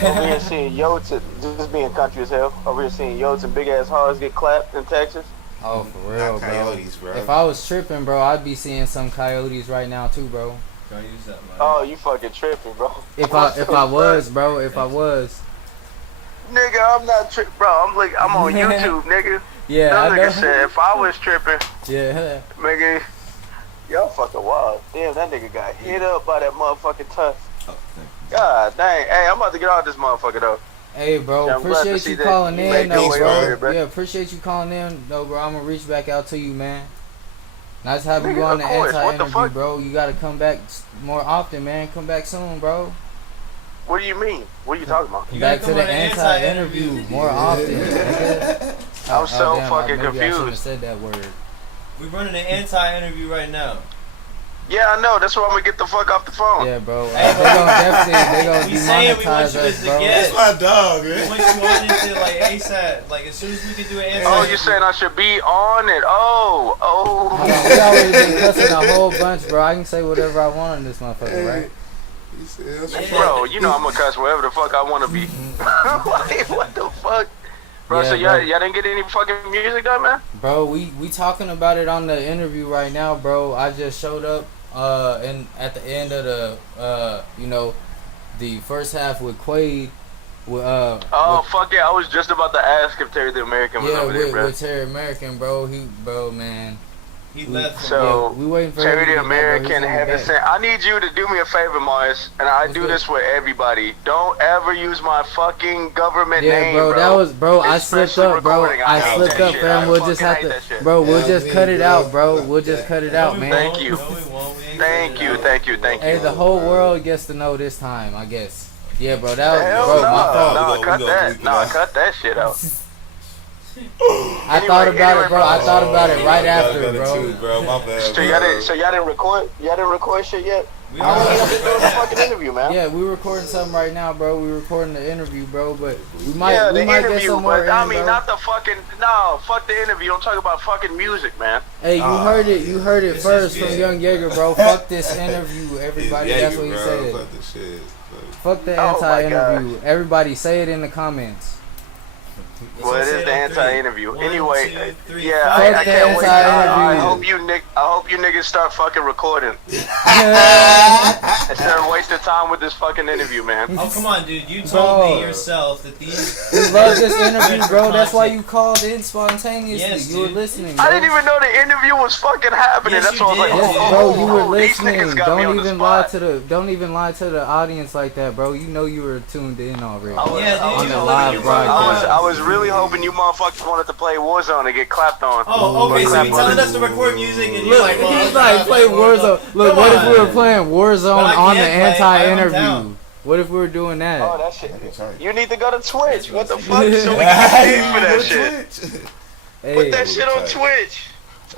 over here seeing yotes. Just being country as hell. Over here seeing yotes and big ass hogs get clapped in Texas. Oh, for real, Not bro. coyotes, bro. If I was tripping, bro, I'd be seeing some coyotes right now too, bro. Can I use that line? Oh, you fucking tripping, bro. If I was, bro, if I was. Nigga, I'm not tripping, bro. I'm on YouTube, nigga. Yeah, That I know. nigga said if I was tripping, Yeah. nigga, y'all fucking wild. Damn, that nigga got hit up by that motherfucking tusk. Oh, thank God dang. Hey, I'm about to get out of this motherfucker though. Hey, bro, Yeah, I'm glad to appreciate see you that calling you in, made though, your way bro. over here, bro. Yeah, appreciate you calling in, though, bro. I'm gonna reach back out to you, man. Nice having Nigga, you on the of course. What the anti-interview, fuck? bro. You gotta come back more often, man. Come back soon, bro. What do you mean? What are you talking about? Come You back gotta to come the on the anti-interview anti-interview. more often. nigga. I'm so damn, fucking maybe I shouldn't have confused. said that word. We're running an anti-interview right now. Yeah, I know. That's why I'm gonna get the fuck off the phone. Yeah, bro. Hey, They gonna definitely, they gonna We saying we want demonetize you us, as a bro. guest. That's my dog, We man. want you on into like ASAP. Like as soon as we can do an anti. Oh, you saying I should be on it? Oh, Hold on, we oh. already been cussing a whole bunch, bro. I can say whatever I want on this motherfucker, right? He said, that's Yeah. Bro, you know I'm gonna cuss wherever the fuck I wanna be. Like, what the fuck? Bro, Yeah, so bro. y'all didn't get any fucking music done, man? Bro, we talking about it on the interview right now, bro. I just showed up and at the end of the the first half with Quaid with Oh, fuck yeah. I was just about to ask if Terry the American was yeah, over there, bro. with Terry American, bro. Man. He left. From So, Yeah, we waiting for Terry him to the get back, bro. American He's Heaven coming back. sent. I need you to do me a favor, Mars, and I What's do good? this for everybody. Don't ever use my fucking government Yeah, name, bro, bro. that was, bro. I slipped Especially up, bro. recording. I hate slipped that up, shit. fam. I We'll fucking just have hate that to, shit. bro. We'll Yeah, just we cut it will. out, bro. We'll just cut it No, out, we man. won't. Thank you. No, we won't. We ain't Thank cutting you, it out. thank you, thank Hey, you. the whole world gets to know this time, I guess. Yeah, bro. That was, Hell bro, no, my fault. no, We cut gonna that, tweak it no, out. cut that shit out. I thought about it, bro. I thought about it right after, Too, bro. bro. My bad, So y'all didn't record? Y'all didn't record shit yet? We How long are- y'all been doing the fucking interview, man? Yeah, we recording something right now, bro. We recording the interview, bro. But we might, Yeah, we the might get interview, some more but I in, mean, bro. not the fucking, no, fuck the interview. I'm talking about fucking music, man. Hey, you heard it. You heard it This first is from good. Young Jaeger, bro. Fuck this interview, everybody. Yeah, That's you, what he bro. said. Fuck the shit. Fuck the Oh my anti-interview. Everybody, say it in the comments. Well, it Say is it the on three. anti-interview. 1, Anyway, 2, 3, yeah, Fuck I the can't wait. anti-interview. I hope you niggas start fucking recording instead of wasting time with this fucking interview, man. Oh come on, dude! You told Bro. me yourself that these. We love this interview, bro. That's why you called in spontaneously. Yes, You were dude. listening, bro. I didn't even know the interview was fucking happening. Yes, That's you why I was like, did. Yes, Oh, bro, you were oh, these listening. niggas got me Don't on the even lie spot. to the audience like that, bro. You know you were tuned in already. I was, Yeah, I dude, was, on the you live you broadcast. I was really hoping you motherfuckers wanted to play Warzone and get clapped on. Oh, okay. So Clap you're on telling it. us to record music and you're Look, like, well, he's like, play Warzone. Look, Come what if on. we were playing Warzone But I on the can't play. I'm anti-interview? down. What if we were doing that? Oh, that shit. That's right. You need to go to Twitch. What the That's fuck? So we can get paid for that shit. Hey, Put that shit on Twitch.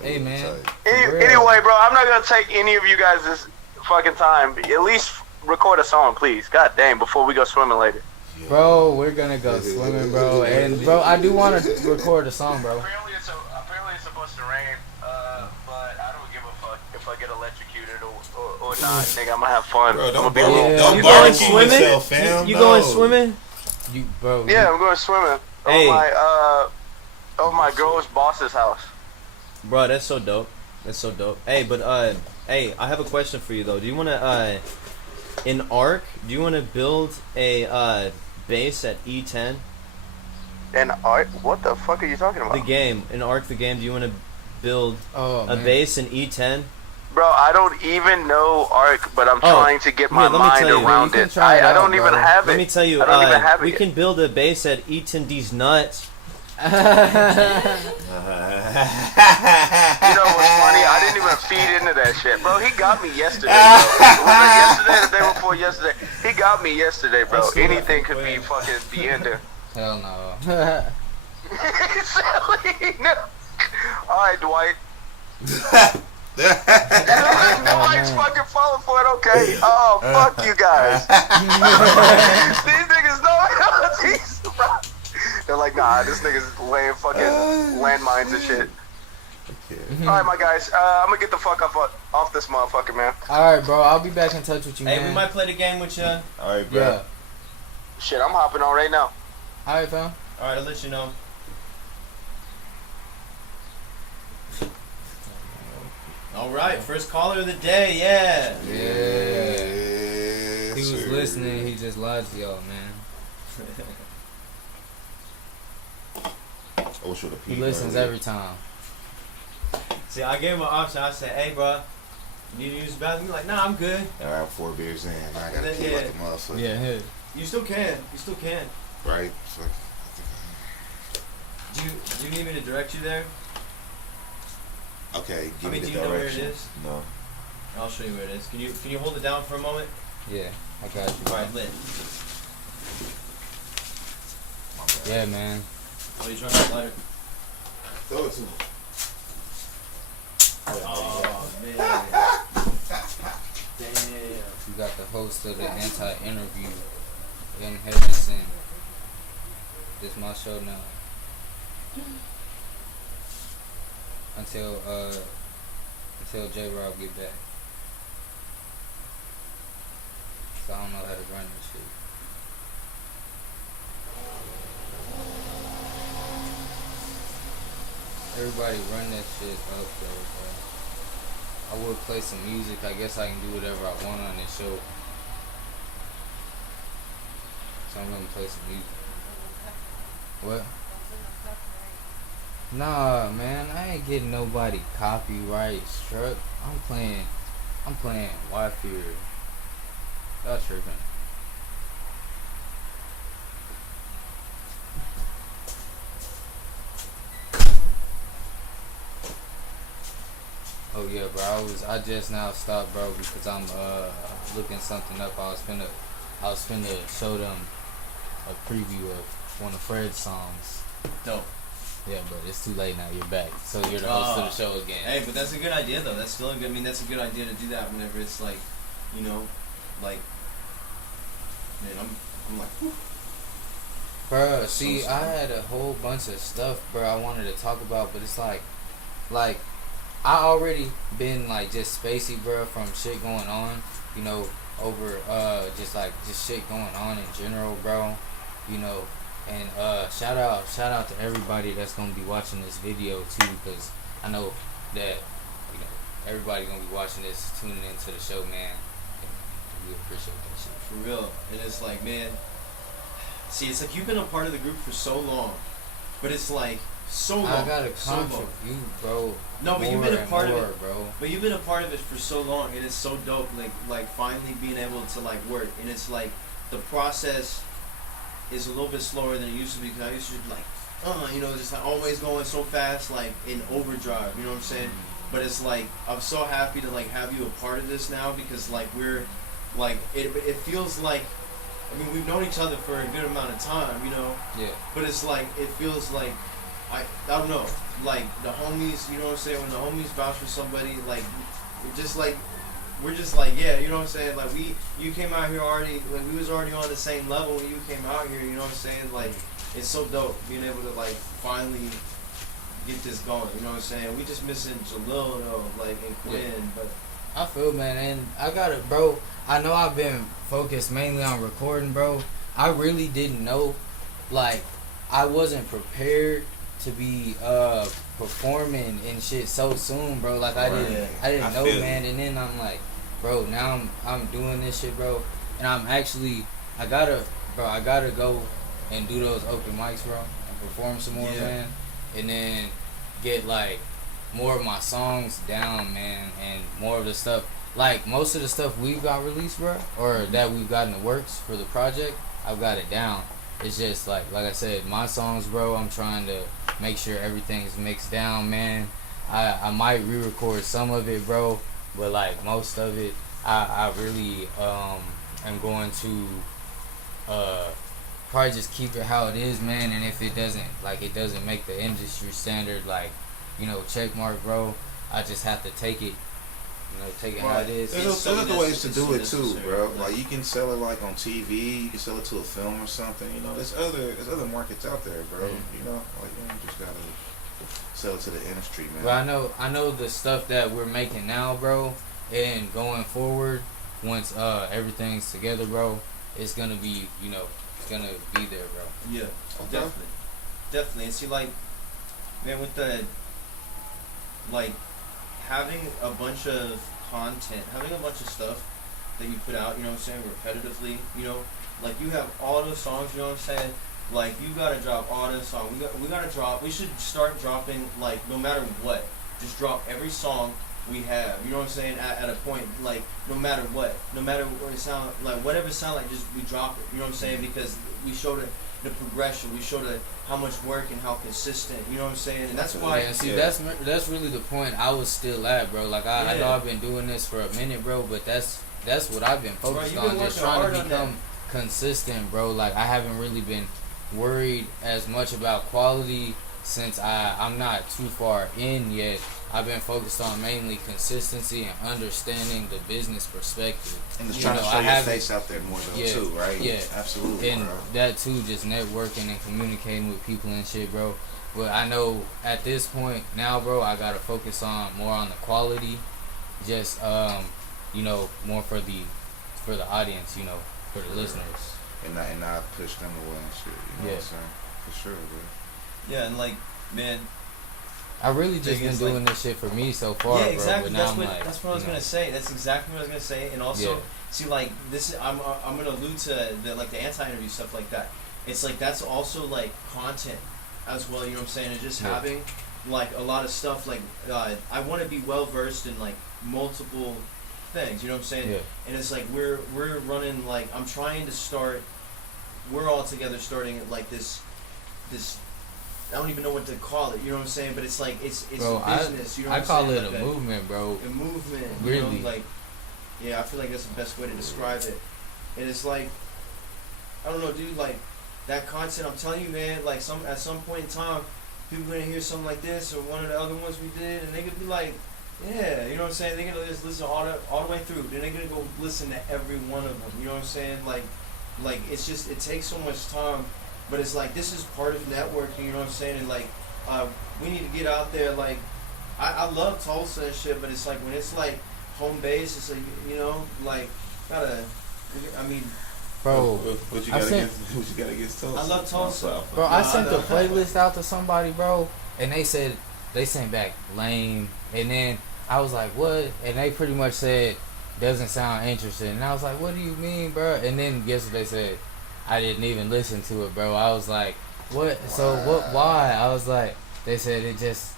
hey, man. Anyway, bro, I'm not gonna take any of you guys this fucking time. At least record a song, please. God damn, before we go swimming later. Bro, we're gonna go swimming, bro. And, bro, I do want to record a song, bro. Apparently it's supposed to rain, but I don't give a fuck if I get electrocuted or not. Nigga, I'm gonna have fun. Bro, I'm don't gonna be a little. Yeah. don't You going barbecue swimming? yourself, fam. You No. going swimming? You, bro. Yeah, I'm going swimming. Hey. On my girl's boss's house. Bro, that's so dope. That's so dope. Hey, but hey, I have a question for you though. Do you wanna in Ark? Do you wanna build a base at E10? And what the fuck are you talking about? The game in Ark, the game. Do you wanna build Oh, a man. base in E10? Bro, I don't even know Ark, but I'm trying to get my here, let me mind tell you. around You can it. try it I out, don't even bro. have it. Let me tell you. I don't even have it we yet. can build a base at Eaton D's nuts. You know what's funny? I didn't even feed into that shit, bro. He got me yesterday, bro. Was it yesterday, the day before yesterday? He got me yesterday, bro. I'll see that Anything could be quick. fucking the ender. Hell no. No. All right, Dwight. Dwight's fucking falling for it. Okay. Oh, fuck you guys. These niggas know these. They're like, nah, this nigga's laying fucking landmines and shit. All right, my guys. I'm gonna get the fuck off this motherfucker, man. All right, bro. I'll be back in touch with you, Hey, man. we might play the game with you. All right, bro. Yeah. Shit, I'm hopping on right now. All right, fam. All right, I'll let you know. All right, first caller of the day. Yeah. Yeah. He was listening. He just lied to y'all, man. I wish He listens every time. See, I gave him an option. I said, "Hey, bro, you need to use the bathroom?" He's like, "Nah, I'm good." I have 4 beers in. I gotta pee like a motherfucker. Yeah. You still can. You still can. Right? So, Do you need me to direct you there? okay, give me do the you know where it direction. is? No. I'll show you where it is. Can you hold it down for a moment? Yeah, I got you. All right, lit. My bad. Yeah, man. Oh, you trying to lighter? Throw it to me. Oh man. Damn. You got the host of the Anti Interview, Young Henderson. This my show now. Until J Rob get back. So I don't know how to run this shit. Everybody run that shit up though, bro. I would play some music. I guess I can do whatever I want on this show. So I'm gonna play some music. What? Nah, man, I ain't getting nobody copyright struck. I'm playing WHYFYRE. Y'all tripping. Oh yeah, bro. I just now stopped, bro, because I'm looking something up. I was finna show them a preview of one of Fred's songs. Dope. Yeah, but it's too late now. You're back, so you're the host of the show again. Hey, but that's a good idea though. That's still a good. I mean, that's a good idea to do that whenever it's like, you know, like, man, I'm like, whew. Bro, see, I had a whole bunch of stuff, bro, I wanted to talk about, but it's like, I already been like just spacey, bro, from shit going on, you know, over just shit going on in general, bro, you know, and shout out to everybody that's gonna be watching this video too, because I know that, you know, everybody gonna be watching this, tuning into the show, man. And we appreciate that shit. For real. And it's like, man, see, it's like you've been a part of the group for so long, but it's like so long. I gotta so long. contribute, bro. No, but you've been a part of it, bro. But you've been a part of it for so long, and it's so dope. Like finally being able to like work, and it's like the process is a little bit slower than it used to be, because I used to be like, you know, just like always going so fast, like in overdrive. You know what I'm saying? But it's like I'm so happy to like have you a part of this now, because like we're like it feels like, I mean, we've known each other for a good amount of time, you know. Yeah. But it's like it feels like I don't know, like the homies, you know what I'm saying? When the homies vouch for somebody, like we're just like yeah, you know what I'm saying? Like you came out here already, like we was already on the same level when you came out here, you know what I'm saying? Like it's so dope being able to like finally get this going, you know what I'm saying? We just missing Jalil though, like, and Quinn, Yeah. but I feel, man, and I got it, bro. I know I've been focused mainly on recording, bro. I really didn't know, like, I wasn't prepared to be performing and shit so soon, bro. Like I didn't know, man. And then I'm like, bro, now I'm doing this shit, bro. And I gotta go and do those open mics, bro, and perform some more, man. And then get like more of my songs down, man, and more of the stuff. Like most of the stuff we've got released, bro, or that we've got in the works for the project, I've got it down. It's just like I said, my songs, bro, I'm trying to make sure everything's mixed down, man. I might re-record some of it, bro, but like most of it, I really am going to probably just keep it how it is, man. And if it doesn't make the industry standard, like, you know, check mark, bro, I just have to take it. You know, take it how it is. There's other ways to do it too, bro. Like you can sell it like on TV, you can sell it to a film or something. You know, there's other markets out there, bro. You know, like you just gotta sell it to the industry, man. But I know the stuff that we're making now, bro, and going forward, once everything's together, bro, it's gonna be, you know, it's gonna be there, bro. yeah, Okay. definitely. And see, like, man, with the like having a bunch of content, having a bunch of stuff that you put out, you know what I'm saying, repetitively, you know, like you have all those songs, you know what I'm saying, like you gotta drop all those songs, we should start dropping, like, no matter what, just drop every song we have, you know what I'm saying, at a point, like, no matter what it sound, like, whatever it sound like, just we drop it, you know what I'm saying, because we show the progression, we show how much work and how consistent, you know what I'm saying, and that's why. Yeah, see, that's really the point I was still at, bro. Like I know I've been doing this for a minute, bro, but that's what I've been focused on, just trying to become consistent, bro. Like I haven't really been worried as much about quality since I'm not too far in yet. I've been focused on mainly consistency and understanding the business perspective. And just trying to show your face out there more though, too, right? Yeah, absolutely. And bro. that too, just networking and communicating with people and shit, bro. But I know at this point now, bro, I gotta focus on more on the quality, just you know, more for the audience, you know, for the listeners, and not push them away and shit. You know what I'm saying? For sure, bro. Yeah, and like, man, I really just been doing this shit for me so far, yeah, exactly. bro. But that's what I was gonna say. That's exactly what I was gonna say. And also, see, like this, I'm gonna allude to the anti-interview stuff like that. It's like that's also like content as well. You know what I'm saying? And just having like a lot of stuff. Like I want to be well versed in like multiple things. You know what I'm saying? Yeah. And it's like we're running like I'm trying to start. We're all together starting like this. I don't even know what to call it, you know what I'm saying? But it's like it's bro, a business, you know what I I'm call saying? it like a movement, bro. A movement, really. You know, like, yeah, I feel like that's the best way to describe it. And it's like, I don't know, dude, like that content. I'm telling you, man, like at some point in time, people gonna hear something like this or one of the other ones we did, and they could be like, yeah, you know what I'm saying? They're gonna just listen all the way through. Then they're gonna go listen to every one of them. You know what I'm saying? Like it's just it takes so much time. But it's like, this is part of networking, you know what I'm saying? And like, we need to get out there. Like, I love Tulsa and shit, but it's like, when it's like home base, it's like, you know, like, I mean, bro, what you got against Tulsa? I love Tulsa. Bro, I sent the playlist out to somebody, bro, and they sent back lame. And then I was like, what? And they pretty much said, doesn't sound interesting. And I was like, what do you mean, bro? And then guess what they said? I didn't even listen to it, bro. I was like, what? So what? Why? I was like, they said it just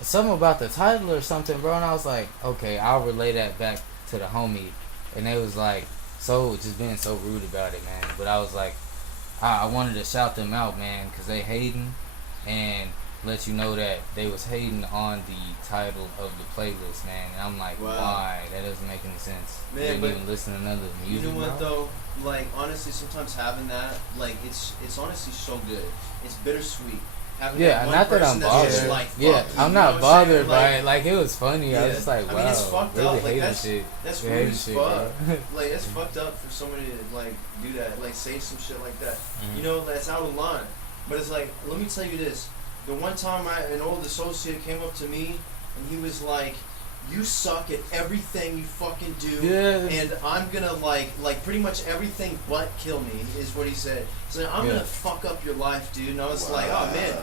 something about the title or something, bro. And I was like, okay, I'll relay that back to the homie. And they was like, so just being so rude about it, man. But I was like, I wanted to shout them out, man, because they hating and let you know that they was hating on the title of the playlist, man. And I'm like, why? That doesn't make any sense. Man, didn't even listen to none of the music. You know what, bro? though? Like, honestly, sometimes having that, like, it's honestly so good. It's bittersweet. Having that one not that person I'm that's bothered. just like, Yeah, fuck you, I'm you know not what bothered saying? by it. Like, it was funny. Yeah. I was just like, wow. I mean, it's fucked really up. Like, hating that's shit. rude Hating as shit, fuck. bro. Like, that's fucked up for somebody to, like, do that. Like, say some shit like that. Mm-hmm. You know, that's out of line. But it's like, let me tell you this. The one time an old associate came up to me, and he was like, you suck at everything you fucking do, and I'm gonna like pretty much everything but kill me, is what he said. So I'm gonna fuck up your life, dude. And I was like, oh man.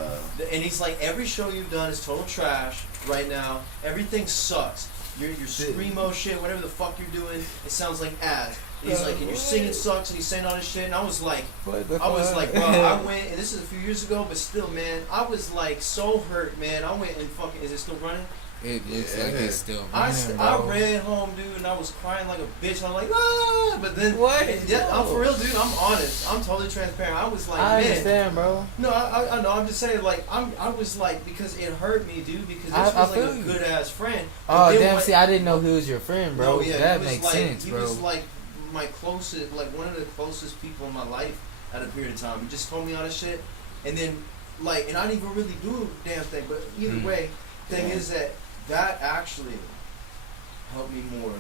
And he's like, every show you've done is total trash right now. Everything sucks. Your screamo shit, whatever the fuck you're doing, it sounds like ass. And he's like, and your singing sucks, and he's saying all this shit, and I was like, bro, I went, and this is a few years ago, but still, man, I was like so hurt, man. I went and fucking, is it still running? It looks like it's still running, I bro. ran home, dude, and I was crying like a bitch. I'm like, ah, but then, what? Yeah, I'm for real, dude. I'm honest. I'm totally transparent. I was like, I man. understand, bro. No, I know. I'm just saying, like, I was like, because it hurt me, dude. Because this was like a good ass friend. Oh damn! See, I didn't know he was your friend, bro. No, yeah, that makes sense, bro. He was like my closest, like one of the closest people in my life at a period of time. He just told me all this shit, and then like, and I didn't even really do a damn thing. But either way, thing is that actually helped me more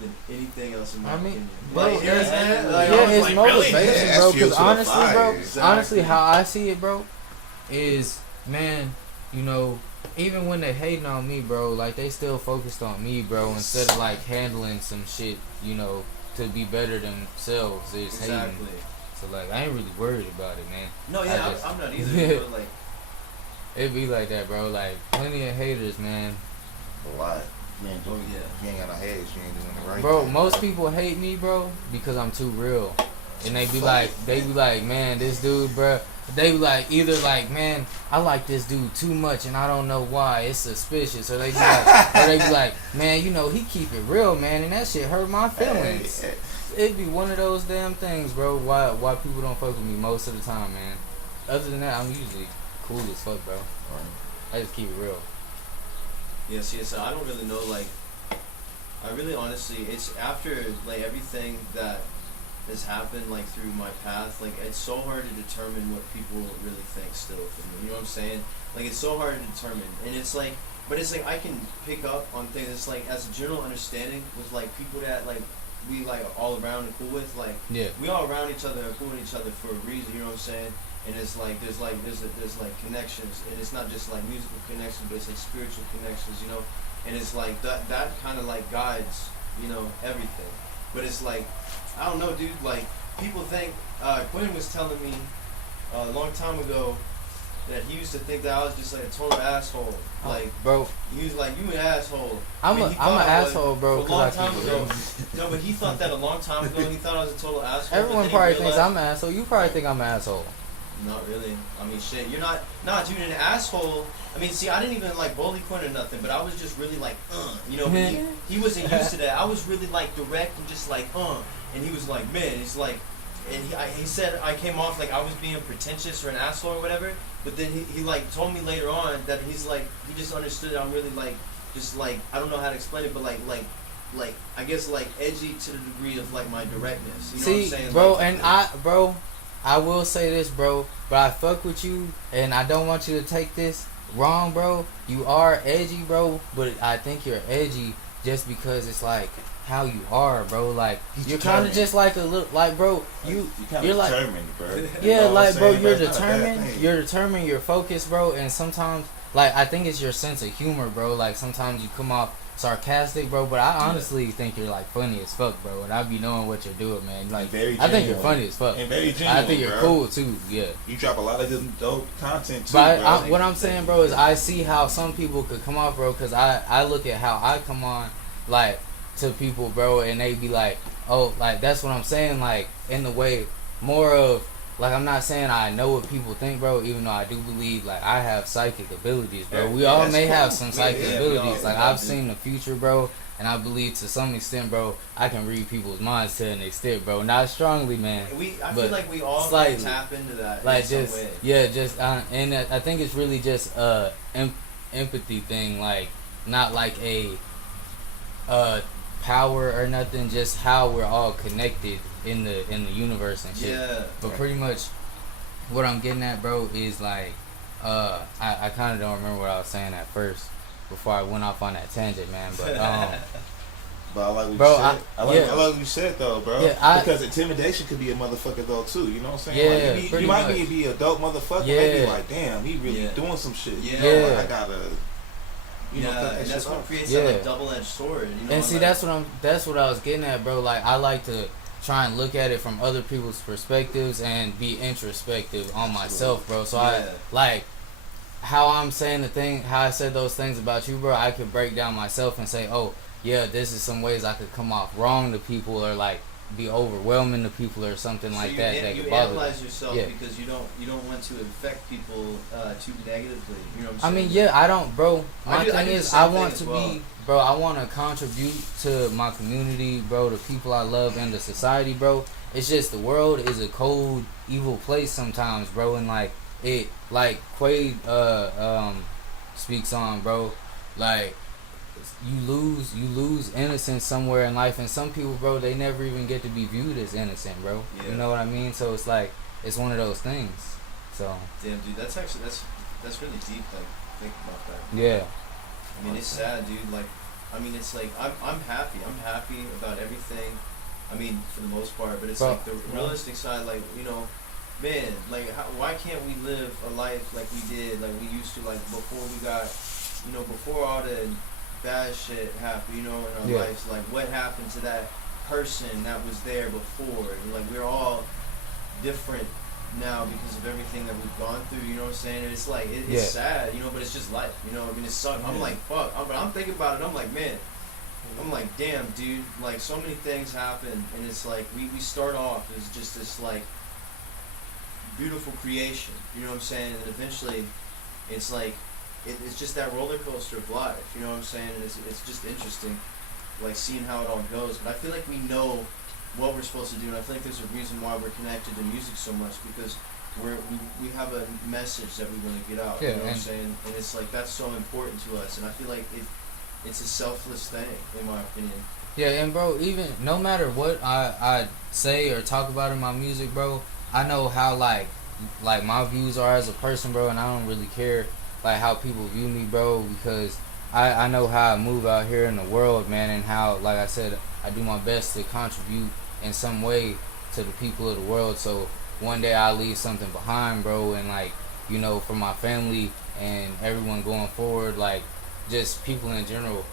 than anything else in my opinion. Bro, like, it's like, motivation, really? bro. Because honestly, bro, Exactly. honestly, how I see it, bro, is, man, you know, even when they hating on me, bro, like, they still focused on me, bro, instead of, like, handling some shit, you know, to be better themselves. They just hating. So, like, I ain't really worried about it, man. No, yeah, I'm not either. But, like, it be like that, bro. Like, plenty of haters, man. a lot. You ain't Oh, doing, yeah. if you ain't got no head, you ain't doing the right Bro, thing. most people hate me, bro, because I'm too real. And they be like, man, this dude, bro. They be like, either like, man, I like this dude too much and I don't know why. It's suspicious. Or they be like, man, you know, he keep it real, man, and that shit hurt my feelings. Hey, It'd be one of those damn things, bro. Why people don't fuck with me most of the time, man. Other than that, I'm usually cool as fuck, bro. I just keep it real. Yeah, see, so I don't really know, like, I really honestly, it's after, like, everything that has happened, like, through my path, like, it's so hard to determine what people really think still for me, you know what I'm saying? Like, it's so hard to determine, and it's like, but it's like, I can pick up on things, it's like, as a general understanding with, like, people that, like, we, like, are all around and cool with, like, Yeah. we all around each other and cool with each other for a reason, you know what I'm saying? And it's like, there's like connections, and it's not just like musical connections, but it's like spiritual connections, you know? And it's like, that kind of like guides, you know, everything. But it's like, I don't know, dude, like, people think, Quinn was telling me a long time ago that he used to think that I was just like a total asshole. Like, bro, he was like, you an asshole. I'm I mean, an he thought I was asshole, bro, a long because I time keep it ago. real. No, but he thought that a long time ago, and he thought I was a total asshole. Everyone but then he probably thinks realized- I'm an asshole. You probably think I'm an asshole. Not really. I mean, shit. You're not, dude, an asshole. I mean, see, I didn't even like bully Quinn or nothing, but I was just really like, you know, but he wasn't used to that. I was really like direct and just like, and he was like, man, he's like, and he said I came off like I was being pretentious or an asshole or whatever, but then he like told me later on that he's like, he just understood I'm really like, just like, I don't know how to explain it, but like I guess like edgy to the degree of like my directness. You know what I'm saying? Bro, like, and I will say this, bro, but I fuck with you, and I don't want you to take this wrong, bro. You are edgy, bro, but I think you're edgy just because it's like how you are, bro. Like, you're kind of just like a little, like, bro, you're like, determined, bro. yeah, like, bro, you're That's not a bad determined, thing. you're focused, bro, and sometimes, like, I think it's your sense of humor, bro. Like, sometimes you come off sarcastic, bro, but I honestly think you're like funny as fuck, bro, and I be knowing what you're doing, man. Like, Very I think you're genuine. funny as fuck. And very genuine, I think you're bro. cool too, yeah. You drop a lot of good dope content too, But bro. what I'm saying, bro, is I see how some people could come off, bro, because I look at how I come on, like, to people, bro, and they be like, oh, like, that's what I'm saying, like, in the way more of, like, I'm not saying I know what people think, bro, even though I do believe, like, I have psychic abilities, bro. We Yeah, all that's may cool. have some psychic Yeah, abilities. Like, we all I've do. seen the future, bro, and I believe to some extent, bro, I can read people's minds to an extent, bro. Not strongly, man. I but feel like we all slightly. tap into that Like, in some just, way. yeah, just, and I think it's really just empathy thing, like, not like a power or nothing, just how we're all connected in the universe and shit. Yeah. But pretty much what I'm getting at, bro, is like, I kind of don't remember what I was saying at first before I went off on that tangent, man. But But I like what Bro, you said. I like yeah. what you said though, bro. Yeah, because intimidation could be a motherfucker though too. You know what I'm saying? Yeah, Like, pretty you might much. be a dope motherfucker. Yeah. Maybe like, damn, he really Yeah. doing some shit. You Yeah. know, Yeah. like, I gotta, you know, Yeah, cut that and shit that's what off. creates Yeah. that like double-edged sword. You know, and see, like, that's what I was getting at, bro. Like, I like to try and look at it from other people's perspectives and be introspective on myself, bro. So I Yeah. like how I'm saying how I said those things about you, bro. I could break down myself and say, oh, yeah, this is some ways I could come off wrong to people or like be overwhelming to people or something so like you that you could bother analyze them. yourself Yeah. because you don't want to affect people too negatively. You know what I I'm saying? mean, yeah, I don't, bro. My I do thing the is, same I thing want as to well. be, bro. I want to contribute to my community, bro. The people I love and the society, bro. It's just the world is a cold, evil place sometimes, bro. And like it, like Quaid, speaks on, bro. Like you lose innocence somewhere in life, and some people, bro, they never even get to be viewed as innocent, bro. Yeah. You know what I mean? So it's like it's one of those things. So Damn, dude, that's actually that's really deep. Like, think about that. yeah. I mean, it's sad, dude. Like, I mean, it's like I'm happy. I'm happy about everything. I mean, for the most part, but it's Bro, like the realistic side. Like, you know, man, like, why can't we live a life like we did, like we used to, like before we got, you know, before all the bad shit happened, you know, in our Yeah. lives. Like, what happened to that person that was there before? And, like, we're all different now because of everything that we've gone through. You know what I'm saying? And it's like it's Yeah. sad, you know, but it's just life. You know, I mean, it sucks. I'm like, fuck. But I'm thinking about it. I'm like, man. I'm like, damn, dude. Like, so many things happen, and it's like we start off as just this like beautiful creation. You know what I'm saying? And eventually, it's like it's just that roller coaster of life. You know what I'm saying? And it's just interesting, like seeing how it all goes. But I feel like we know what we're supposed to do, and I feel like there's a reason why we're connected to music so much, because we have a message that we want to get out. Yeah, you know what I'm saying? And it's like that's so important to us, and I feel like it's a selfless thing, in my opinion. Yeah, and bro, even no matter what I say or talk about in my music, bro, I know how like my views are as a person, bro, and I don't really care like how people view me, bro, because I know how I move out here in the world, man, and how, like I said, I do my best to contribute in some way to the people of the world. So one day I'll leave something behind, bro, and like, you know, for my family and everyone going forward, like just people in general,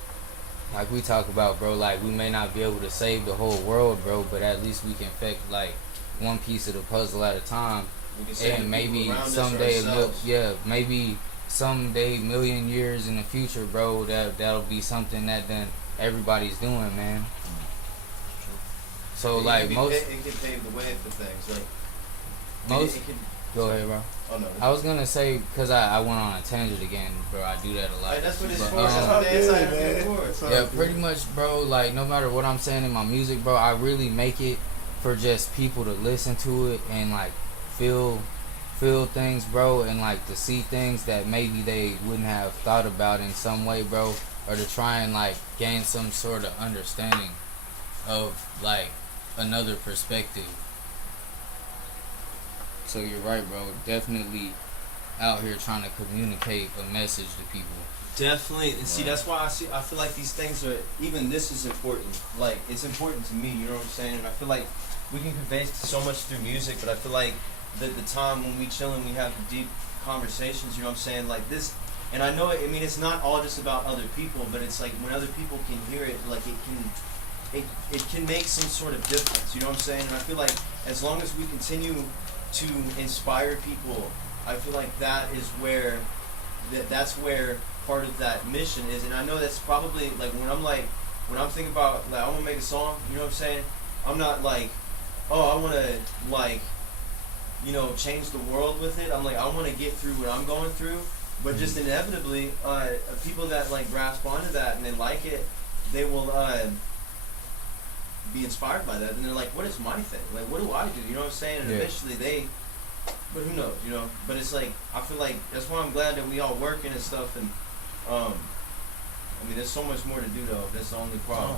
like we talk about, bro, like we may not be able to save the whole world, bro, but at least we can affect like one piece of the puzzle at a time. We can save the And maybe people around us someday, ourselves. maybe someday, million years in the future, bro, that'll be something that then everybody's doing, man. So like it most, can pave the way for things. Like most. it can, Go ahead, bro. oh no. I was gonna say, because I went on a tangent again, bro. I do that a lot. Hey, that's what it's But, for. That's what the anti interview is for. yeah, pretty much, bro. Like, no matter what I'm saying in my music, bro, I really make it for just people to listen to it and like feel things, bro, and like to see things that maybe they wouldn't have thought about in some way, bro, or to try and like gain some sort of understanding of like another perspective. So you're right, bro. Definitely out here trying to communicate a message to people. Definitely, and see, that's why I feel like these things are, even this is important. Like, it's important to me, you know what I'm saying? And I feel like we can convey so much through music, but I feel like the time when we chill and we have deep conversations, you know what I'm saying? Like this, and I know, I mean, it's not all just about other people, but it's like when other people can hear it, like it can make some sort of difference, you know what I'm saying? And I feel like as long as we continue to inspire people, I feel like that is where that's where part of that mission is. And I know that's probably like when I'm thinking about like I want to make a song, you know what I'm saying? I'm not like, oh, I want to like, you know, change the world with it. I'm like, I want to get through what I'm going through, but just inevitably, people that like grasp onto that and they like it, they will be inspired by that, and they're like, what is my thing? Like, what do I do? You know what I'm saying? And eventually but who knows, you know? But it's like, I feel like that's why I'm glad that we all working and stuff, and I mean, there's so much more to do though. That's the only problem.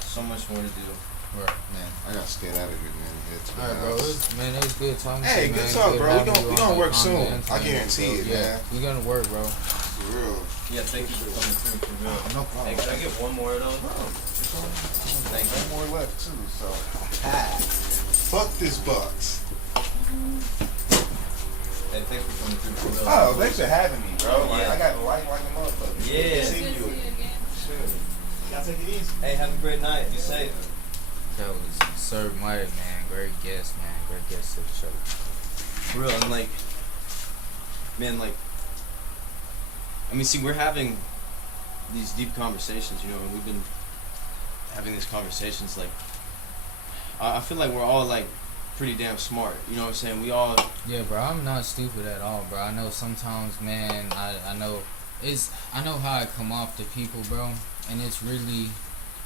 So much more to do. Right. Man, I gotta get out of here, man. Alright, bro. It was good talking to Hey, you, good man. talk, bro. having We you gonna on work the soon. content, I guarantee it, yeah, man. we gonna work, bro. For real. Yeah, thank you for coming through for real. No problem. Hey, can I get one more of those? Thank you. One more left too, so. Fuck this box. Hey, thanks for coming through for real. Oh, thanks for having me, bro. Like, Yeah. I got a life like a motherfucker. Yeah. See you. Y'all take it easy. Hey, have a great night. Be safe. That was SIRMIKE, man. Great guest, man. Great guest to the show. For real, and like, man, like, I mean, see, we're having these deep conversations, you know, and we've been having these conversations, like, I feel like we're all, like, pretty damn smart, you know what I'm saying? We all... Yeah, bro, I'm not stupid at all, bro. I know sometimes, man, I know how I come off to people, bro, and it's really,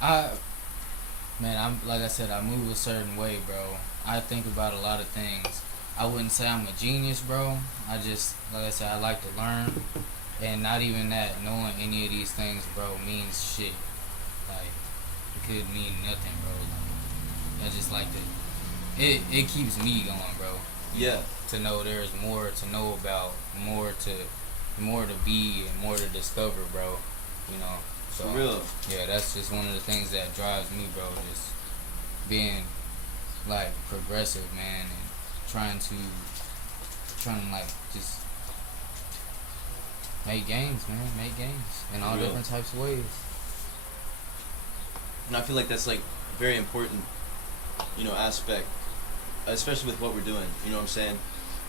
I'm like I said, I move a certain way, bro. I think about a lot of things. I wouldn't say I'm a genius, bro. I just, like I said, I like to learn, and not even that, knowing any of these things, bro, means shit. Like, it could mean nothing, bro. Like, I just like to, it keeps me going, bro. Yeah. To know there's more to know about, more to be, and more to discover, bro. You know. So, For real. yeah, that's just one of the things that drives me, bro. Just being like progressive, man, and trying to like just make games, man. Make games in all For real. different types of ways. And I feel like that's, like, very important, you know, aspect especially with what we're doing. You know what I'm saying?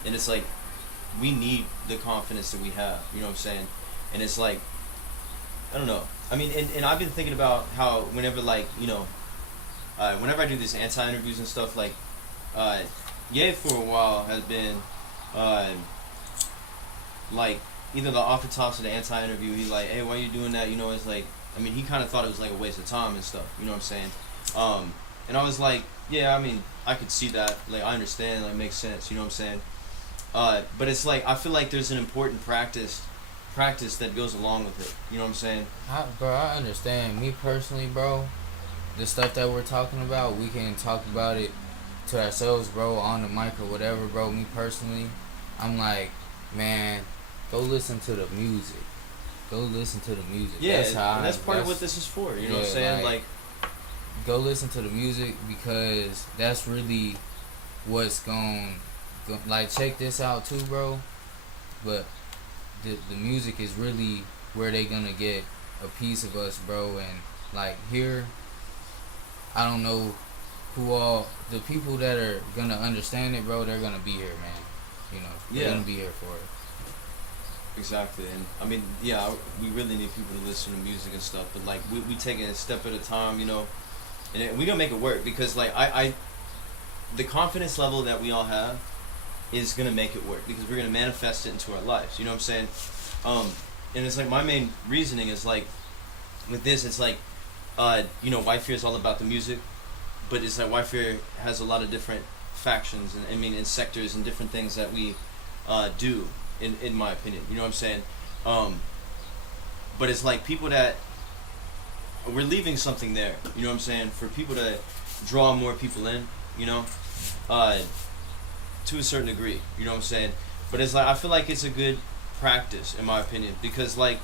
And it's like we need the confidence that we have. You know what I'm saying? And it's like I don't know. I mean, and I've been thinking about how whenever like whenever I do these anti-interviews and stuff, like Ye for a while has been like either the off the tops of the anti-interview. He's like, hey, why are you doing that? You know, it's like, I mean, he kind of thought it was like a waste of time and stuff. You know what I'm saying? And I was like, yeah, I mean, I could see that. Like, I understand. Like, makes sense. You know what I'm saying? But it's like I feel like there's an important practice that goes along with it. You know what I'm saying? I understand. Me personally, bro, the stuff that we're talking about, we can talk about it to ourselves, bro, on the mic or whatever, bro. Me personally, I'm like, man, go listen to the music. Go listen to the music. Yeah, that's part of what this is for. You know what I'm saying? Like, go listen to the music because that's really what's going. Like, check this out too, bro. But the music is really where they gonna get a piece of us, bro. And like here, I don't know who all the people that are gonna understand it, bro. They're gonna be here, man. You know, they're gonna be here for it. Exactly. And I mean, yeah, we really need people to listen to music and stuff. But like, we take it a step at a time, you know, and we gonna make it work because like the confidence level that we all have is gonna make it work because we're gonna manifest it into our lives. You know what I'm saying? And it's like my main reasoning is like with this, it's like you know, WHYFYRE is all about the music, but it's like WHYFYRE has a lot of different factions and I mean, and sectors and different things that we do. In my opinion, you know what I'm saying? But it's like people that we're leaving something there. You know what I'm saying? For people to draw more people in, you know, to a certain degree. You know what I'm saying? But it's like I feel like it's a good practice in my opinion because like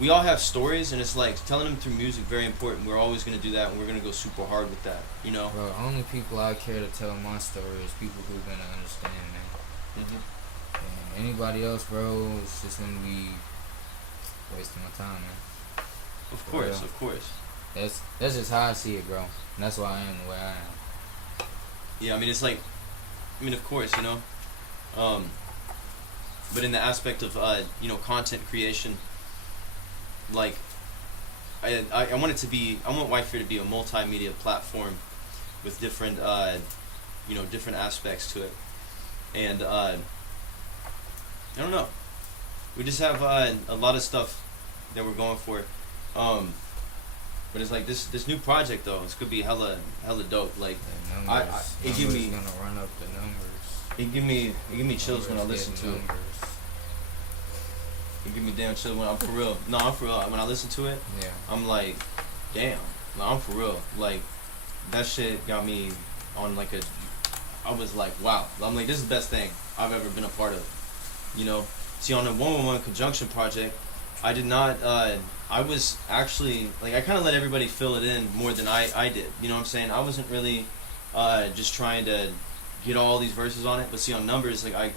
we all have stories and it's like telling them through music very important. We're always gonna do that and we're gonna go super hard with that. You know? Bro, only people I care to tell my story is people who are gonna understand, man. Mm-hmm. Anybody else, bro, it's just gonna be wasting my time, man. Of course, of course. That's just how I see it, bro. And that's why I am the way I am. Yeah, I mean, it's like, I mean, of course, you know. But in the aspect of, you know, content creation, like, I want it to be, I want WHYFYRE to be a multimedia platform with different, you know, different aspects to it. And, I don't know. We just have a lot of stuff that we're going for, but it's like this new project though. It's gonna be hella dope. Like it give me gonna run up the numbers. It give me chills when I listen to it. It give me damn chills when I'm for real. No, I'm for real. When I listen to it, yeah, I'm like, damn. No, I'm for real. Like that shit got me on like a. I was like, wow. I'm like, this is the best thing I've ever been a part of. You know, see on the 111 conjunction project, I did not, I was actually, like I kind of let everybody fill it in more than I did, you know what I'm saying? I wasn't really just trying to get all these verses on it, but see on numbers, like I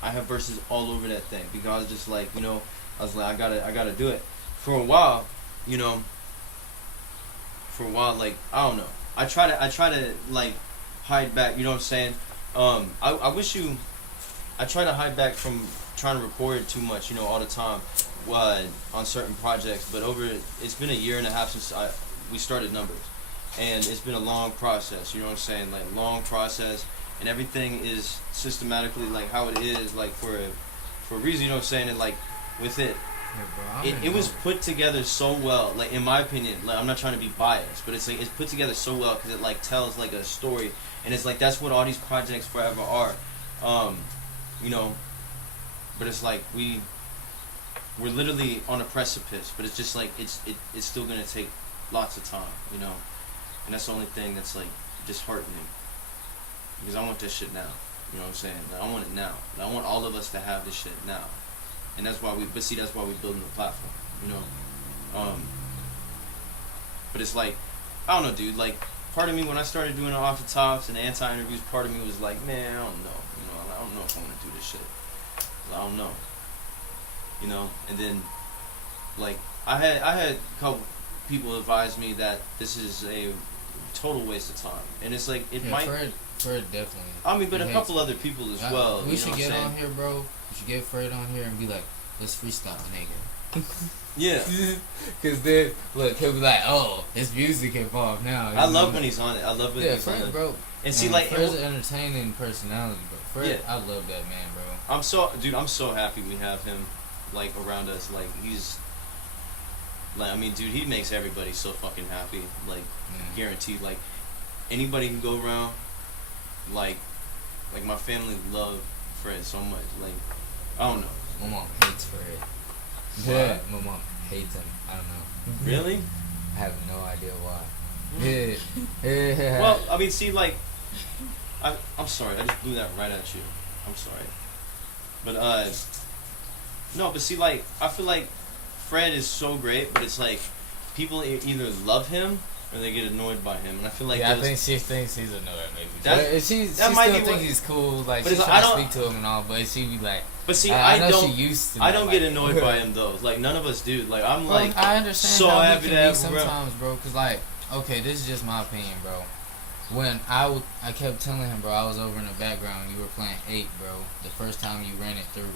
have verses all over that thing because I was just like, you know, I was like, I gotta do it. For a while, you know, like, I don't know, I try to like hide back, you know what I'm saying? I try to hide back from trying to record too much, you know, all the time on certain projects. But it's been a year and a half since we started numbers, and it's been a long process. You know what I'm saying? Like long process, and everything is systematically like how it is, like for a reason. You know what I'm saying? And like with it, yeah, bro, it was put together so well. Like in my opinion, like I'm not trying to be biased, but it's like it's put together so well because it like tells like a story, and it's like that's what all these projects forever are. You know, but it's like we're literally on a precipice, but it's just like it's still gonna take lots of time, you know, and that's the only thing that's like disheartening because I want this shit now, you know what I'm saying? Like, I want it now. Like, I want all of us to have this shit now, and that's why that's why we're building the platform, you know. But it's like I don't know, dude. Like part of me when I started doing the off the tops and the anti-interviews, part of me was like, man, I don't know. I don't know if I want to do this shit. I don't know. You know, and then like I had a couple people advise me that this is a total waste of time, and it's like it might Fred definitely. I mean, but He a hates couple other people as well. We you should know get what I'm on here, bro. We should get Fred on here and be like, let's freestyle, nigga. Yeah. Cause then, look, he'll be like, oh, his music involved now. I love when he's on it. I love when Yeah, he's on Fred, it. bro. And see, Man, like, Fred's an entertaining personality, bro. Fred, Yeah. I love that man, bro. I'm so happy we have him, like, around us. Like, he's, like, I mean, dude, he makes everybody so fucking happy. Like, guaranteed. Like, anybody can go around. Like my family love Fred so much. Like, I don't know. My mom hates Fred. Yeah, my mom hates him. I don't know. Really? I have no idea why. Yeah. Well, I mean, see, like, I'm sorry. I just blew that right at you. I'm sorry. But, no, but see, like, I feel like Fred is so great, but it's like people either love him or they get annoyed by him, and I feel like I think she thinks he's annoyed, maybe. That She might still be thinks he's cool. Like, but she's it's- trying I to don't- speak to him and all, but she be like, But see, I know don't. she used to. I don't like, get annoyed by him though. Like none of us do. Like I'm Well, like I understand so how he happy can to be have him, bro. sometimes, bro. Cause like, okay, this is just my opinion, bro. When I kept telling him, bro, I was over in the background. You were playing 8, bro. The first time you ran it through,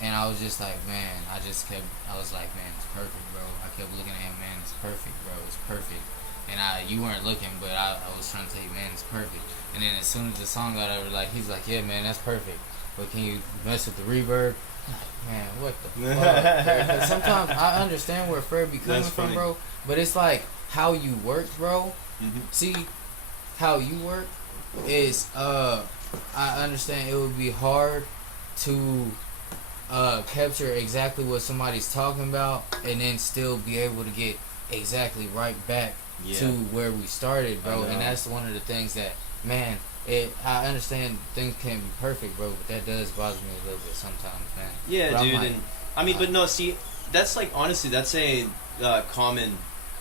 and I was just like, man. I was like, man, it's perfect, bro. I kept looking at him, man, it's perfect, bro. It's perfect. And you weren't looking, but I was trying to tell you, man, it's perfect. And then as soon as the song got over, like, he's like, yeah, man, that's perfect. But can you mess with the reverb? Man, what the fuck? Bro? Sometimes I understand where Fred be coming from, bro. But it's like how you work, bro. See, how you work is I understand it would be hard to capture exactly what somebody's talking about and then still be able to get exactly right back to where we started, bro. And that's one of the things that, man, I understand things can't be perfect, bro, but that does bother me a little bit sometimes, man. Yeah, but dude. like, And I mean, but no, see, that's like honestly, that's a common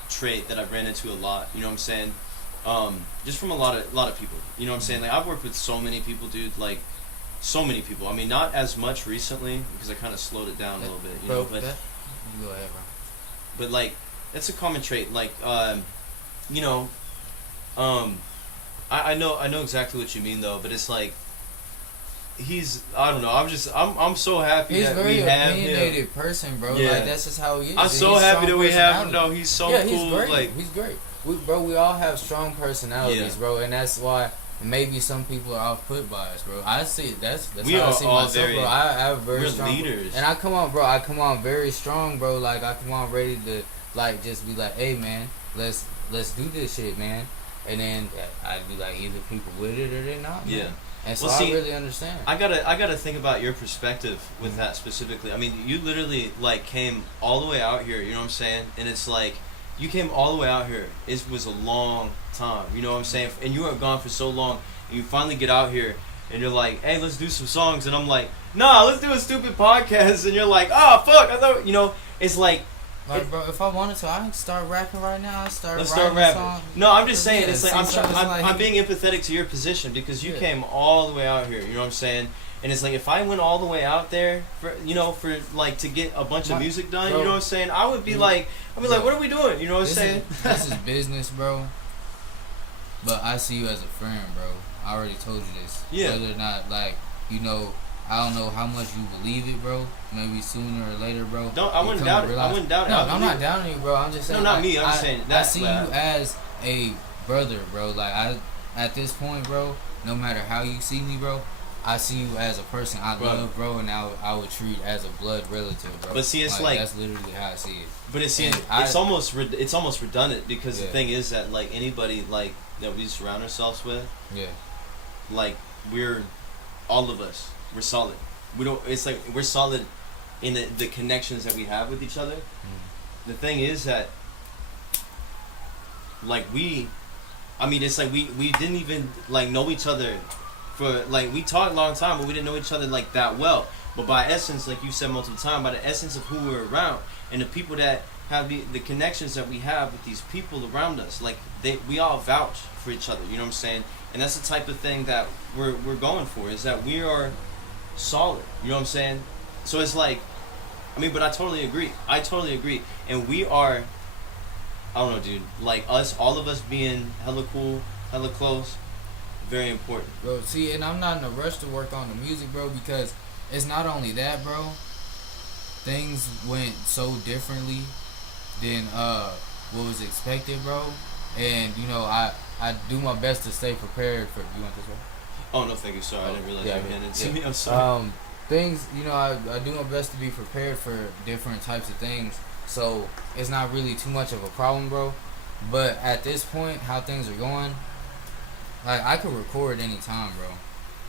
trait that I've ran into a lot. You know what I'm saying? Just from a lot of people. You know what I'm saying? Like I've worked with so many people, dude. Like so many people. I mean, not as much recently because I kind of slowed it down a little bit. You know, but you go ahead, bro. But like that's a common trait. Like you know, I know exactly what you mean though. But it's like I don't know. I'm so happy He's that very we have him. opinionated person, bro. Yeah. Like that's just how he is. I'm And so he's happy strong that we have him. personality. No, he's so yeah, cool. he's great. Like He's great. We all have strong personalities, bro, and that's why maybe some people are off put by us, bro. I see it. That's We how I are see all myself, very- bro. I have very we're strong leaders. and I come on, bro. I come on very strong, bro. Like I come on ready to like just be like, hey, man, let's do this shit, man. And then I'd be like, either people with it or they're not. Man. Yeah. And so Well, see, I really understand. I gotta think about your perspective with that specifically. I mean, you literally like came all the way out here. You know what I'm saying? And it's like you came all the way out here. It was a long time. You know what I'm saying? And you were gone for so long. And you finally get out here, and you're like, "Hey, let's do some songs." And I'm like, "Nah, let's do a stupid podcast." And you're like, "Oh, fuck!" I thought, you know, it's like. Like, bro, if I wanted to, I can start rapping right now. Let's writing start a rapping. song. No, I'm just saying, Yeah, it's like see, so it's like- I'm being empathetic to your position because you Yeah. came all the way out here. You know what I'm saying? And it's like if I went all the way out there for like to get a bunch of music done, Bro. you know what I'm saying? I would be like, Bro. what are we doing? You know what I'm This saying? This is business, bro. But I see you as a friend, bro. I already told you this. Yeah. Whether or not, like, you know, I don't know how much you believe it, bro. Maybe sooner or later, bro. I you wouldn't come doubt to it. I realize- wouldn't doubt it. No, I I'm believe not it. doubting you, bro. I'm just saying. No, not like, me. I'm saying that. I see you as a brother, bro. Like, at this point, bro, no matter how you see me, bro, I see you as a person I love, bro, and I would treat as a blood relative, bro. But see, it's like that's literally how I see it. But it's And it's almost redundant because the Yeah. thing is that like anybody like that we surround ourselves with, Yeah. like all of us, we're solid. We don't. It's like we're solid in the connections that we have with each other. The thing is that like it's like we didn't even like know each other for like we talked a long time, but we didn't know each other like that well. But by essence, like you said multiple times, by the essence of who we're around and the people that have the connections that we have with these people around us, like we all vouch for each other. You know what I'm saying? And that's the type of thing that we're going for, is that we are solid. You know what I'm saying? So it's like, I mean, but I totally agree. And we are, I don't know, dude, like all of us being hella cool, hella close, Very important. Bro, see, and I'm not in a rush to work on the music, bro, because it's not only that, bro. Things went so differently than what was expected, bro. And you know, I do my best to stay prepared for. You want this one? Oh no, thank you. Sorry, I didn't realize yeah, you were handing it to yeah. me. I'm sorry. Things, you know, I do my best to be prepared for different types of things. So it's not really too much of a problem, bro. But at this point, how things are going, like I could record anytime, bro.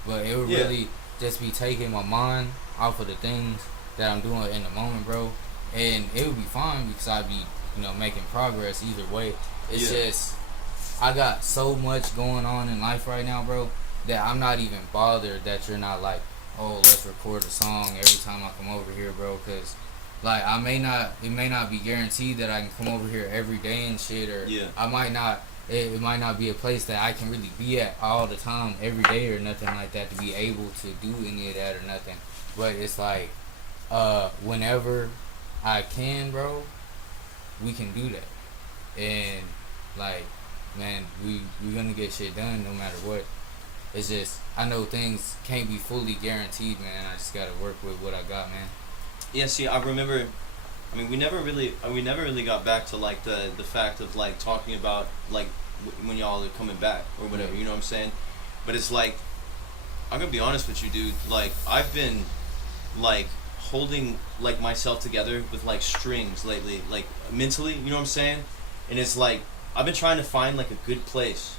But it would really just be taking my mind off of the things that I'm doing in the moment, bro. And it would be fine because I'd be, you know, making progress either way. It's just I got so much going on in life right now, bro, that I'm not even bothered that you're not like, oh, let's record a song every time I come over here, bro, because like it may not be guaranteed that I can come over here every day and shit, or I might not, it might not be a place that I can really be at all the time every day or nothing like that to be able to do any of that or nothing. But it's like whenever I can, bro, we can do that. And like, man, we're gonna get shit done no matter what. It's just, I know things can't be fully guaranteed, man. I just gotta work with what I got, man. Yeah, see, I remember, I mean, we never really got back to like the fact of like talking about like when y'all are coming back or whatever, you know what I'm saying? But it's like, I'm gonna be honest with you, dude. Like, I've been like holding like myself together with like strings lately, like mentally, you know what I'm saying? And it's like, I've been trying to find like a good place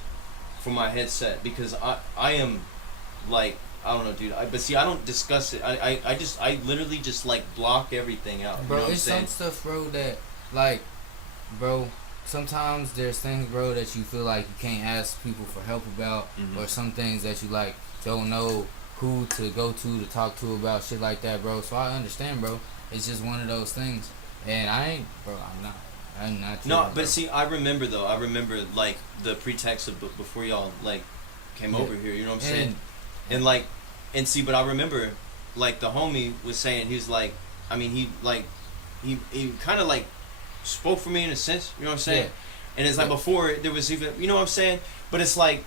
for my headset because I am like, I don't know, dude. But see, I don't discuss it. I literally just like block everything out. Bro, you know it's some stuff, bro, that like, bro, sometimes there's things, bro, that you feel like you can't ask people for help about, or some things that you like don't know who to go to talk to about shit like that, bro. So I understand, bro. It's just one of those things, and I'm not. No, tripping, but see, I remember like the pretext of before y'all like came over here. You know what I'm saying? And like, and see, but I remember like the homie was saying, he's like, I mean, he kind of like spoke for me in a sense. You know what I'm saying? Yeah. And it's like before there was even, you know what I'm saying? But it's like,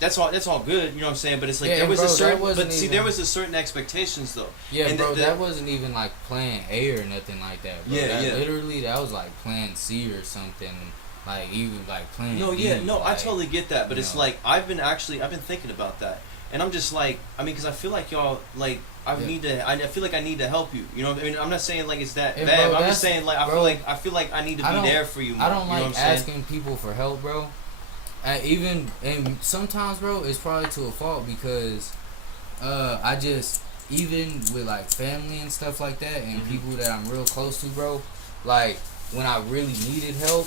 that's all good, you know what I'm saying? But it's like there was a certain, but see, there was a certain expectations though. Yeah, and bro, that wasn't even like plan A or nothing like that, bro. Literally, that was like plan C or something, like even like plan B. No, I totally get that, but it's like I've been thinking about that, and I'm just like, I mean, because I feel like y'all like I feel like I need to help you. You know what I mean? I'm not saying like it's that bad. Bro, but I'm just saying like I feel like I need to be there for you more. I don't you know like asking people for help, bro. And sometimes, bro, it's probably to a fault because I just, even with like family and stuff like that and people that I'm real close to, bro, like when I really needed help,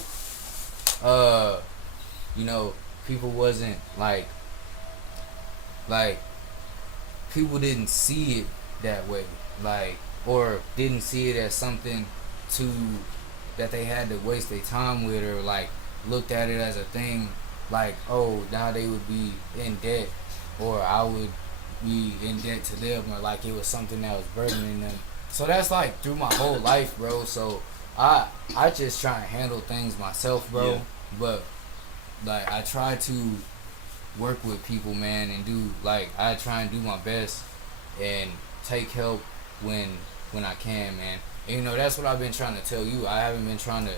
you know, people wasn't like people didn't see it that way, like, or didn't see it as something that they had to waste their time with, or like looked at it as a thing like, oh, now they would be in debt, or I would be in debt to them, or like it was something that was burdening them. So that's like through my whole life, bro. So I just try and handle things myself, bro. Yeah. But like I try to work with people, man, and do like I try and do my best and take help when I can, man. And, you know, that's what I've been trying to tell you. I haven't been trying to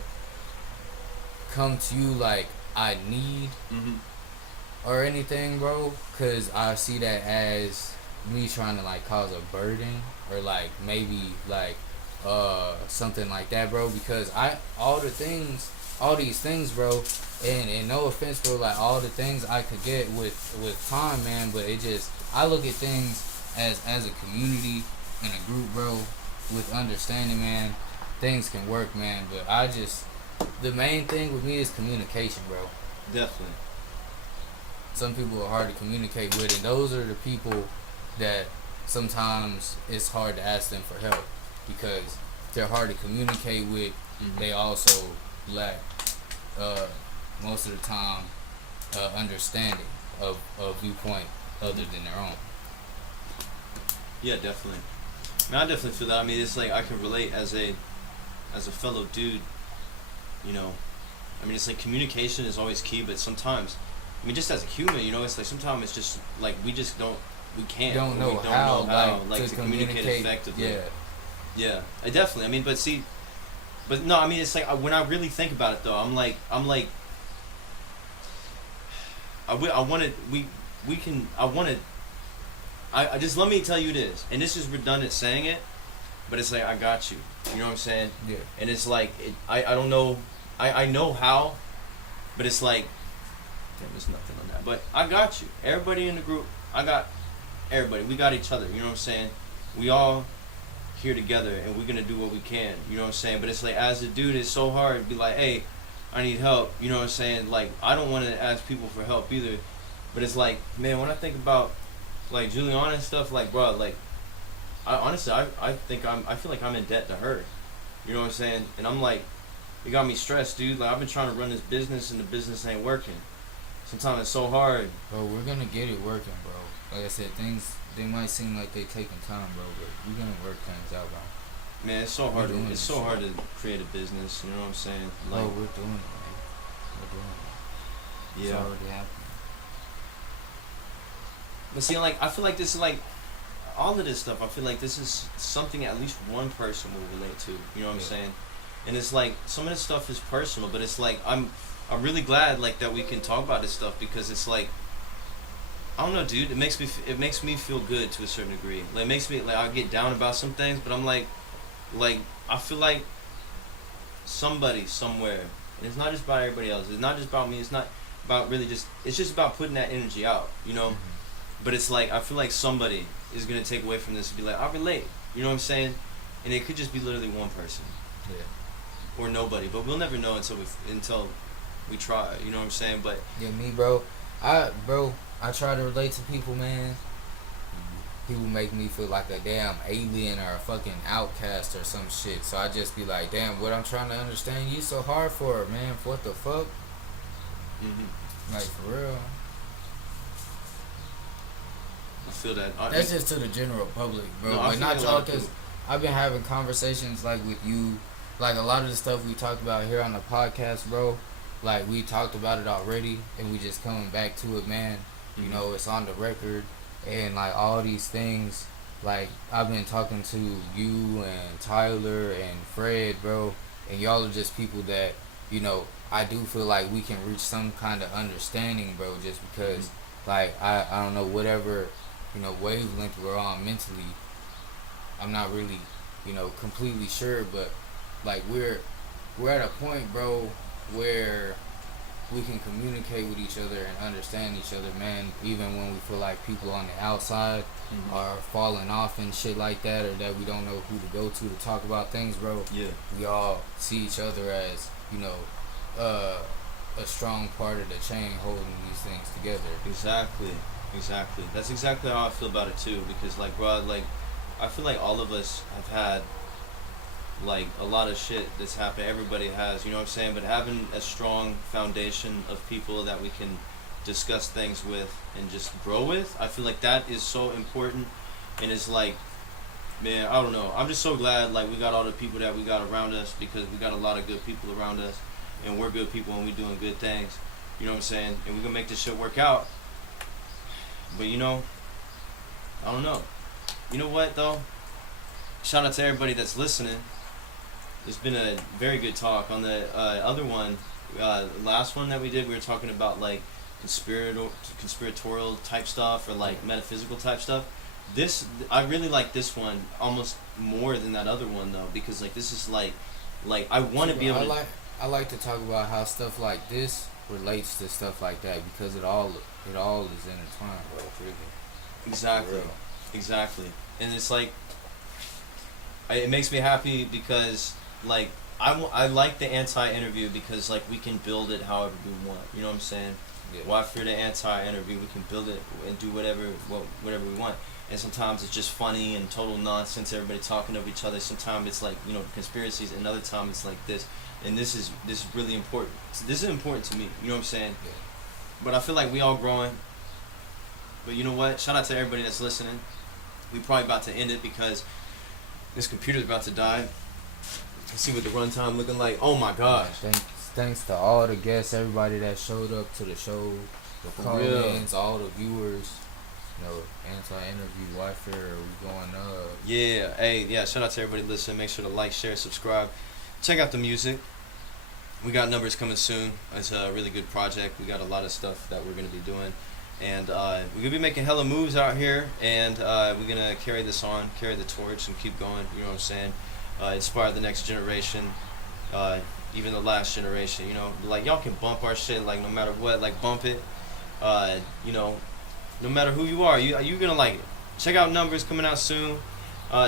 come to you like I need or anything, bro, because I see that as me trying to like cause a burden or like maybe like something like that, bro, because all these things, bro, and no offense, bro, like all the things I could get with time, man, but it just, I look at things as a community and a group, bro, with understanding, man, things can work, man, but the main thing with me is communication, bro. Definitely. Some people are hard to communicate with, and those are the people that sometimes it's hard to ask them for help because they're hard to communicate with. They also lack, most of the time, understanding of a viewpoint other than their own. Yeah, definitely. I mean, I definitely feel that. I mean, it's like I can relate as a fellow dude. You know, I mean, it's like communication is always key, but sometimes I mean, just as a human, you know, it's like sometimes it's just like we just don't, we can't. Don't know we don't how, know how, like, to communicate effectively. Yeah. Yeah, I definitely. I mean, but see, but no, I mean, it's like when I really think about it, though, I'm like, I wanted, we can, I wanted, I just, let me tell you this, and this is redundant saying it, but it's like, I got you. You know what I'm saying? Yeah. And it's like, I don't know, I know how, but it's like, damn, there's nothing on that. But I got you. Everybody in the group, I got everybody. We got each other. You know what I'm saying? We all here together, and we're gonna do what we can. You know what I'm saying? But it's like, as a dude, it's so hard to be like, hey, I need help. You know what I'm saying? Like, I don't want to ask people for help either. But it's like, man, when I think about like Juliana and stuff, like, bro, like, I honestly, I feel like I'm in debt to her. You know what I'm saying? And I'm like, it got me stressed, dude. Like, I've been trying to run this business, and the business ain't working. Sometimes it's so hard. Bro, we're gonna get it working, bro. Like I said, things, they might seem like they taking time, bro, but we're gonna work things out, bro. Man, it's so hard. We're doing It's this so shit. hard to create a business. You know what I'm saying? Like, Bro, we're doing it, man. We're doing it. It's yeah. already happening. But see, like, I feel like this is like all of this stuff. I feel like this is something at least one person will relate to. You know what I'm saying? And it's like some of this stuff is personal, but it's like I'm really glad like that we can talk about this stuff, because it's like, I don't know, dude. It makes me feel good to a certain degree. Like, it makes me, like, I get down about some things, but I'm like I feel like somebody somewhere, and it's not just about everybody else. It's not just about me. It's not about really just. It's just about putting that energy out, you know. But it's like, I feel like somebody is gonna take away from this and be like, I relate. You know what I'm saying? And it could just be literally one person. Yeah. Or nobody, but we'll never know until we try. You know what I'm saying? But Yeah, me, bro. I try to relate to people, man. People make me feel like a damn alien or a fucking outcast or some shit. So I just be like, damn, what I'm trying to understand you so hard for, man. What the fuck? Like, for real. I feel that. That's just to the general public, bro. No, I Like, feel not like a lot y'all, of because people- I've been having conversations, like, with you. Like, a lot of the stuff we talked about here on the podcast, bro, like, we talked about it already, and we just coming back to it, man. You know, it's on the record, and, like, all these things, like, I've been talking to you and Tyler and Fred, bro, and y'all are just people that, you know, I do feel like we can reach some kind of understanding, bro, just because, like, I don't know, whatever, you know, wavelength we're on mentally, I'm not really, you know, completely sure, but, like, we're at a point, bro, where we can communicate with each other and understand each other, man, even when we feel like people on the outside are falling off and shit like that, or that we don't know who to go to talk about things, bro. Yeah. We all see each other as, you know, a strong part of the chain holding these things together. Exactly. That's exactly how I feel about it too. Because, like, bro, like, I feel like all of us have had, like, a lot of shit that's happened. Everybody has, you know what I'm saying? But having a strong foundation of people that we can discuss things with and just grow with, I feel like that is so important. And it's like, man, I don't know. I'm just so glad, like, we got all the people that we got around us, because we got a lot of good people around us, and we're good people and we doing good things. You know what I'm saying? And we're gonna make this shit work out. But, you know, I don't know. You know what, though? Shout out to everybody that's listening. It's been a very good talk. On the other one, last one that we did, we were talking about, like, conspiratorial type stuff, or, like, metaphysical type stuff. I really like this one almost more than that other one, though, because, like, this is like I want to be able to. I like to talk about how stuff like this relates to stuff like that, because it all is intertwined, bro. Really. Exactly. And it's like, it makes me happy because, like, I like the anti-interview, because, like, we can build it however we want. You know what I'm saying? Yeah. WHYFYRE the anti-interview, we can build it and do whatever we want. And sometimes it's just funny and total nonsense, everybody talking over each other. Sometimes it's like, you know, conspiracies, and another time it's like this. And this is really important. This is important to me. You know what I'm saying? Yeah. But I feel like we all growing. But you know what? Shout out to everybody that's listening. We probably about to end it because this computer's about to die. Let's see what the runtime looking like. Oh my gosh. Thanks to all the guests, everybody that showed up to the show. the For comments, all the viewers. You know, anti-interview, WHYFYRE, we going up. Yeah, hey, yeah, shout out to everybody listening. Make sure to like, share, subscribe. Check out the music. We got numbers coming soon. It's a really good project. We got a lot of stuff that we're going to be doing. And we're going to be making hella moves out here. And we're going to carry this on, carry the torch, and keep going. You know what I'm saying? Inspire the next generation. Even the last generation. You know, like, y'all can bump our shit, like, no matter what. Like, bump it. You know, no matter who you are, you're going to like it. Check out numbers coming out soon.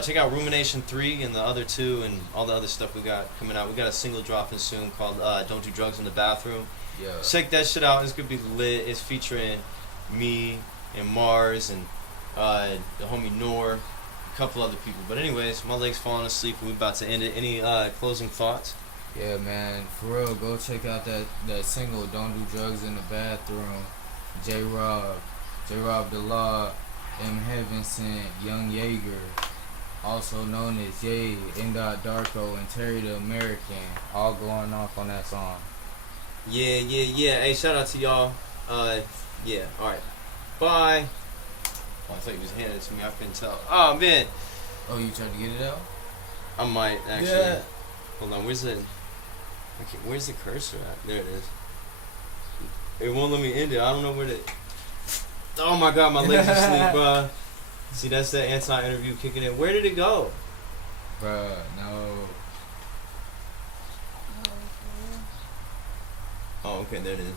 Check out Rumination 3 and the other 2 and all the other stuff we got coming out. We got a single dropping soon called Don't Do Drugs in the Bathroom. Yeah. Check that shit out. It's going to be lit. It's featuring me and Mars and the homie Noor, a couple other people. But anyways, my leg's falling asleep and we're about to end it. Any closing thoughts? Yeah, man, for real, go check out that single, Don't Do Drugs in the Bathroom. J-Rob the Law, M. Heavenson, Young Yeager, also known as Ye, Darko, and Terry the American, all going off on that song. Yeah. Hey, shout out to y'all. Yeah, alright. Bye. Oh, I thought you was handing it to me. I couldn't tell. Oh, man. Oh, you tried to get it out? I might, actually. Yeah. Hold on, where's the cursor at? There it is. It won't let me end it. I don't know where to... Oh my god, my legs asleep, bro. See, that's that anti-interview kicking in. Where did it go? Bruh, no. Oh, okay, there it is.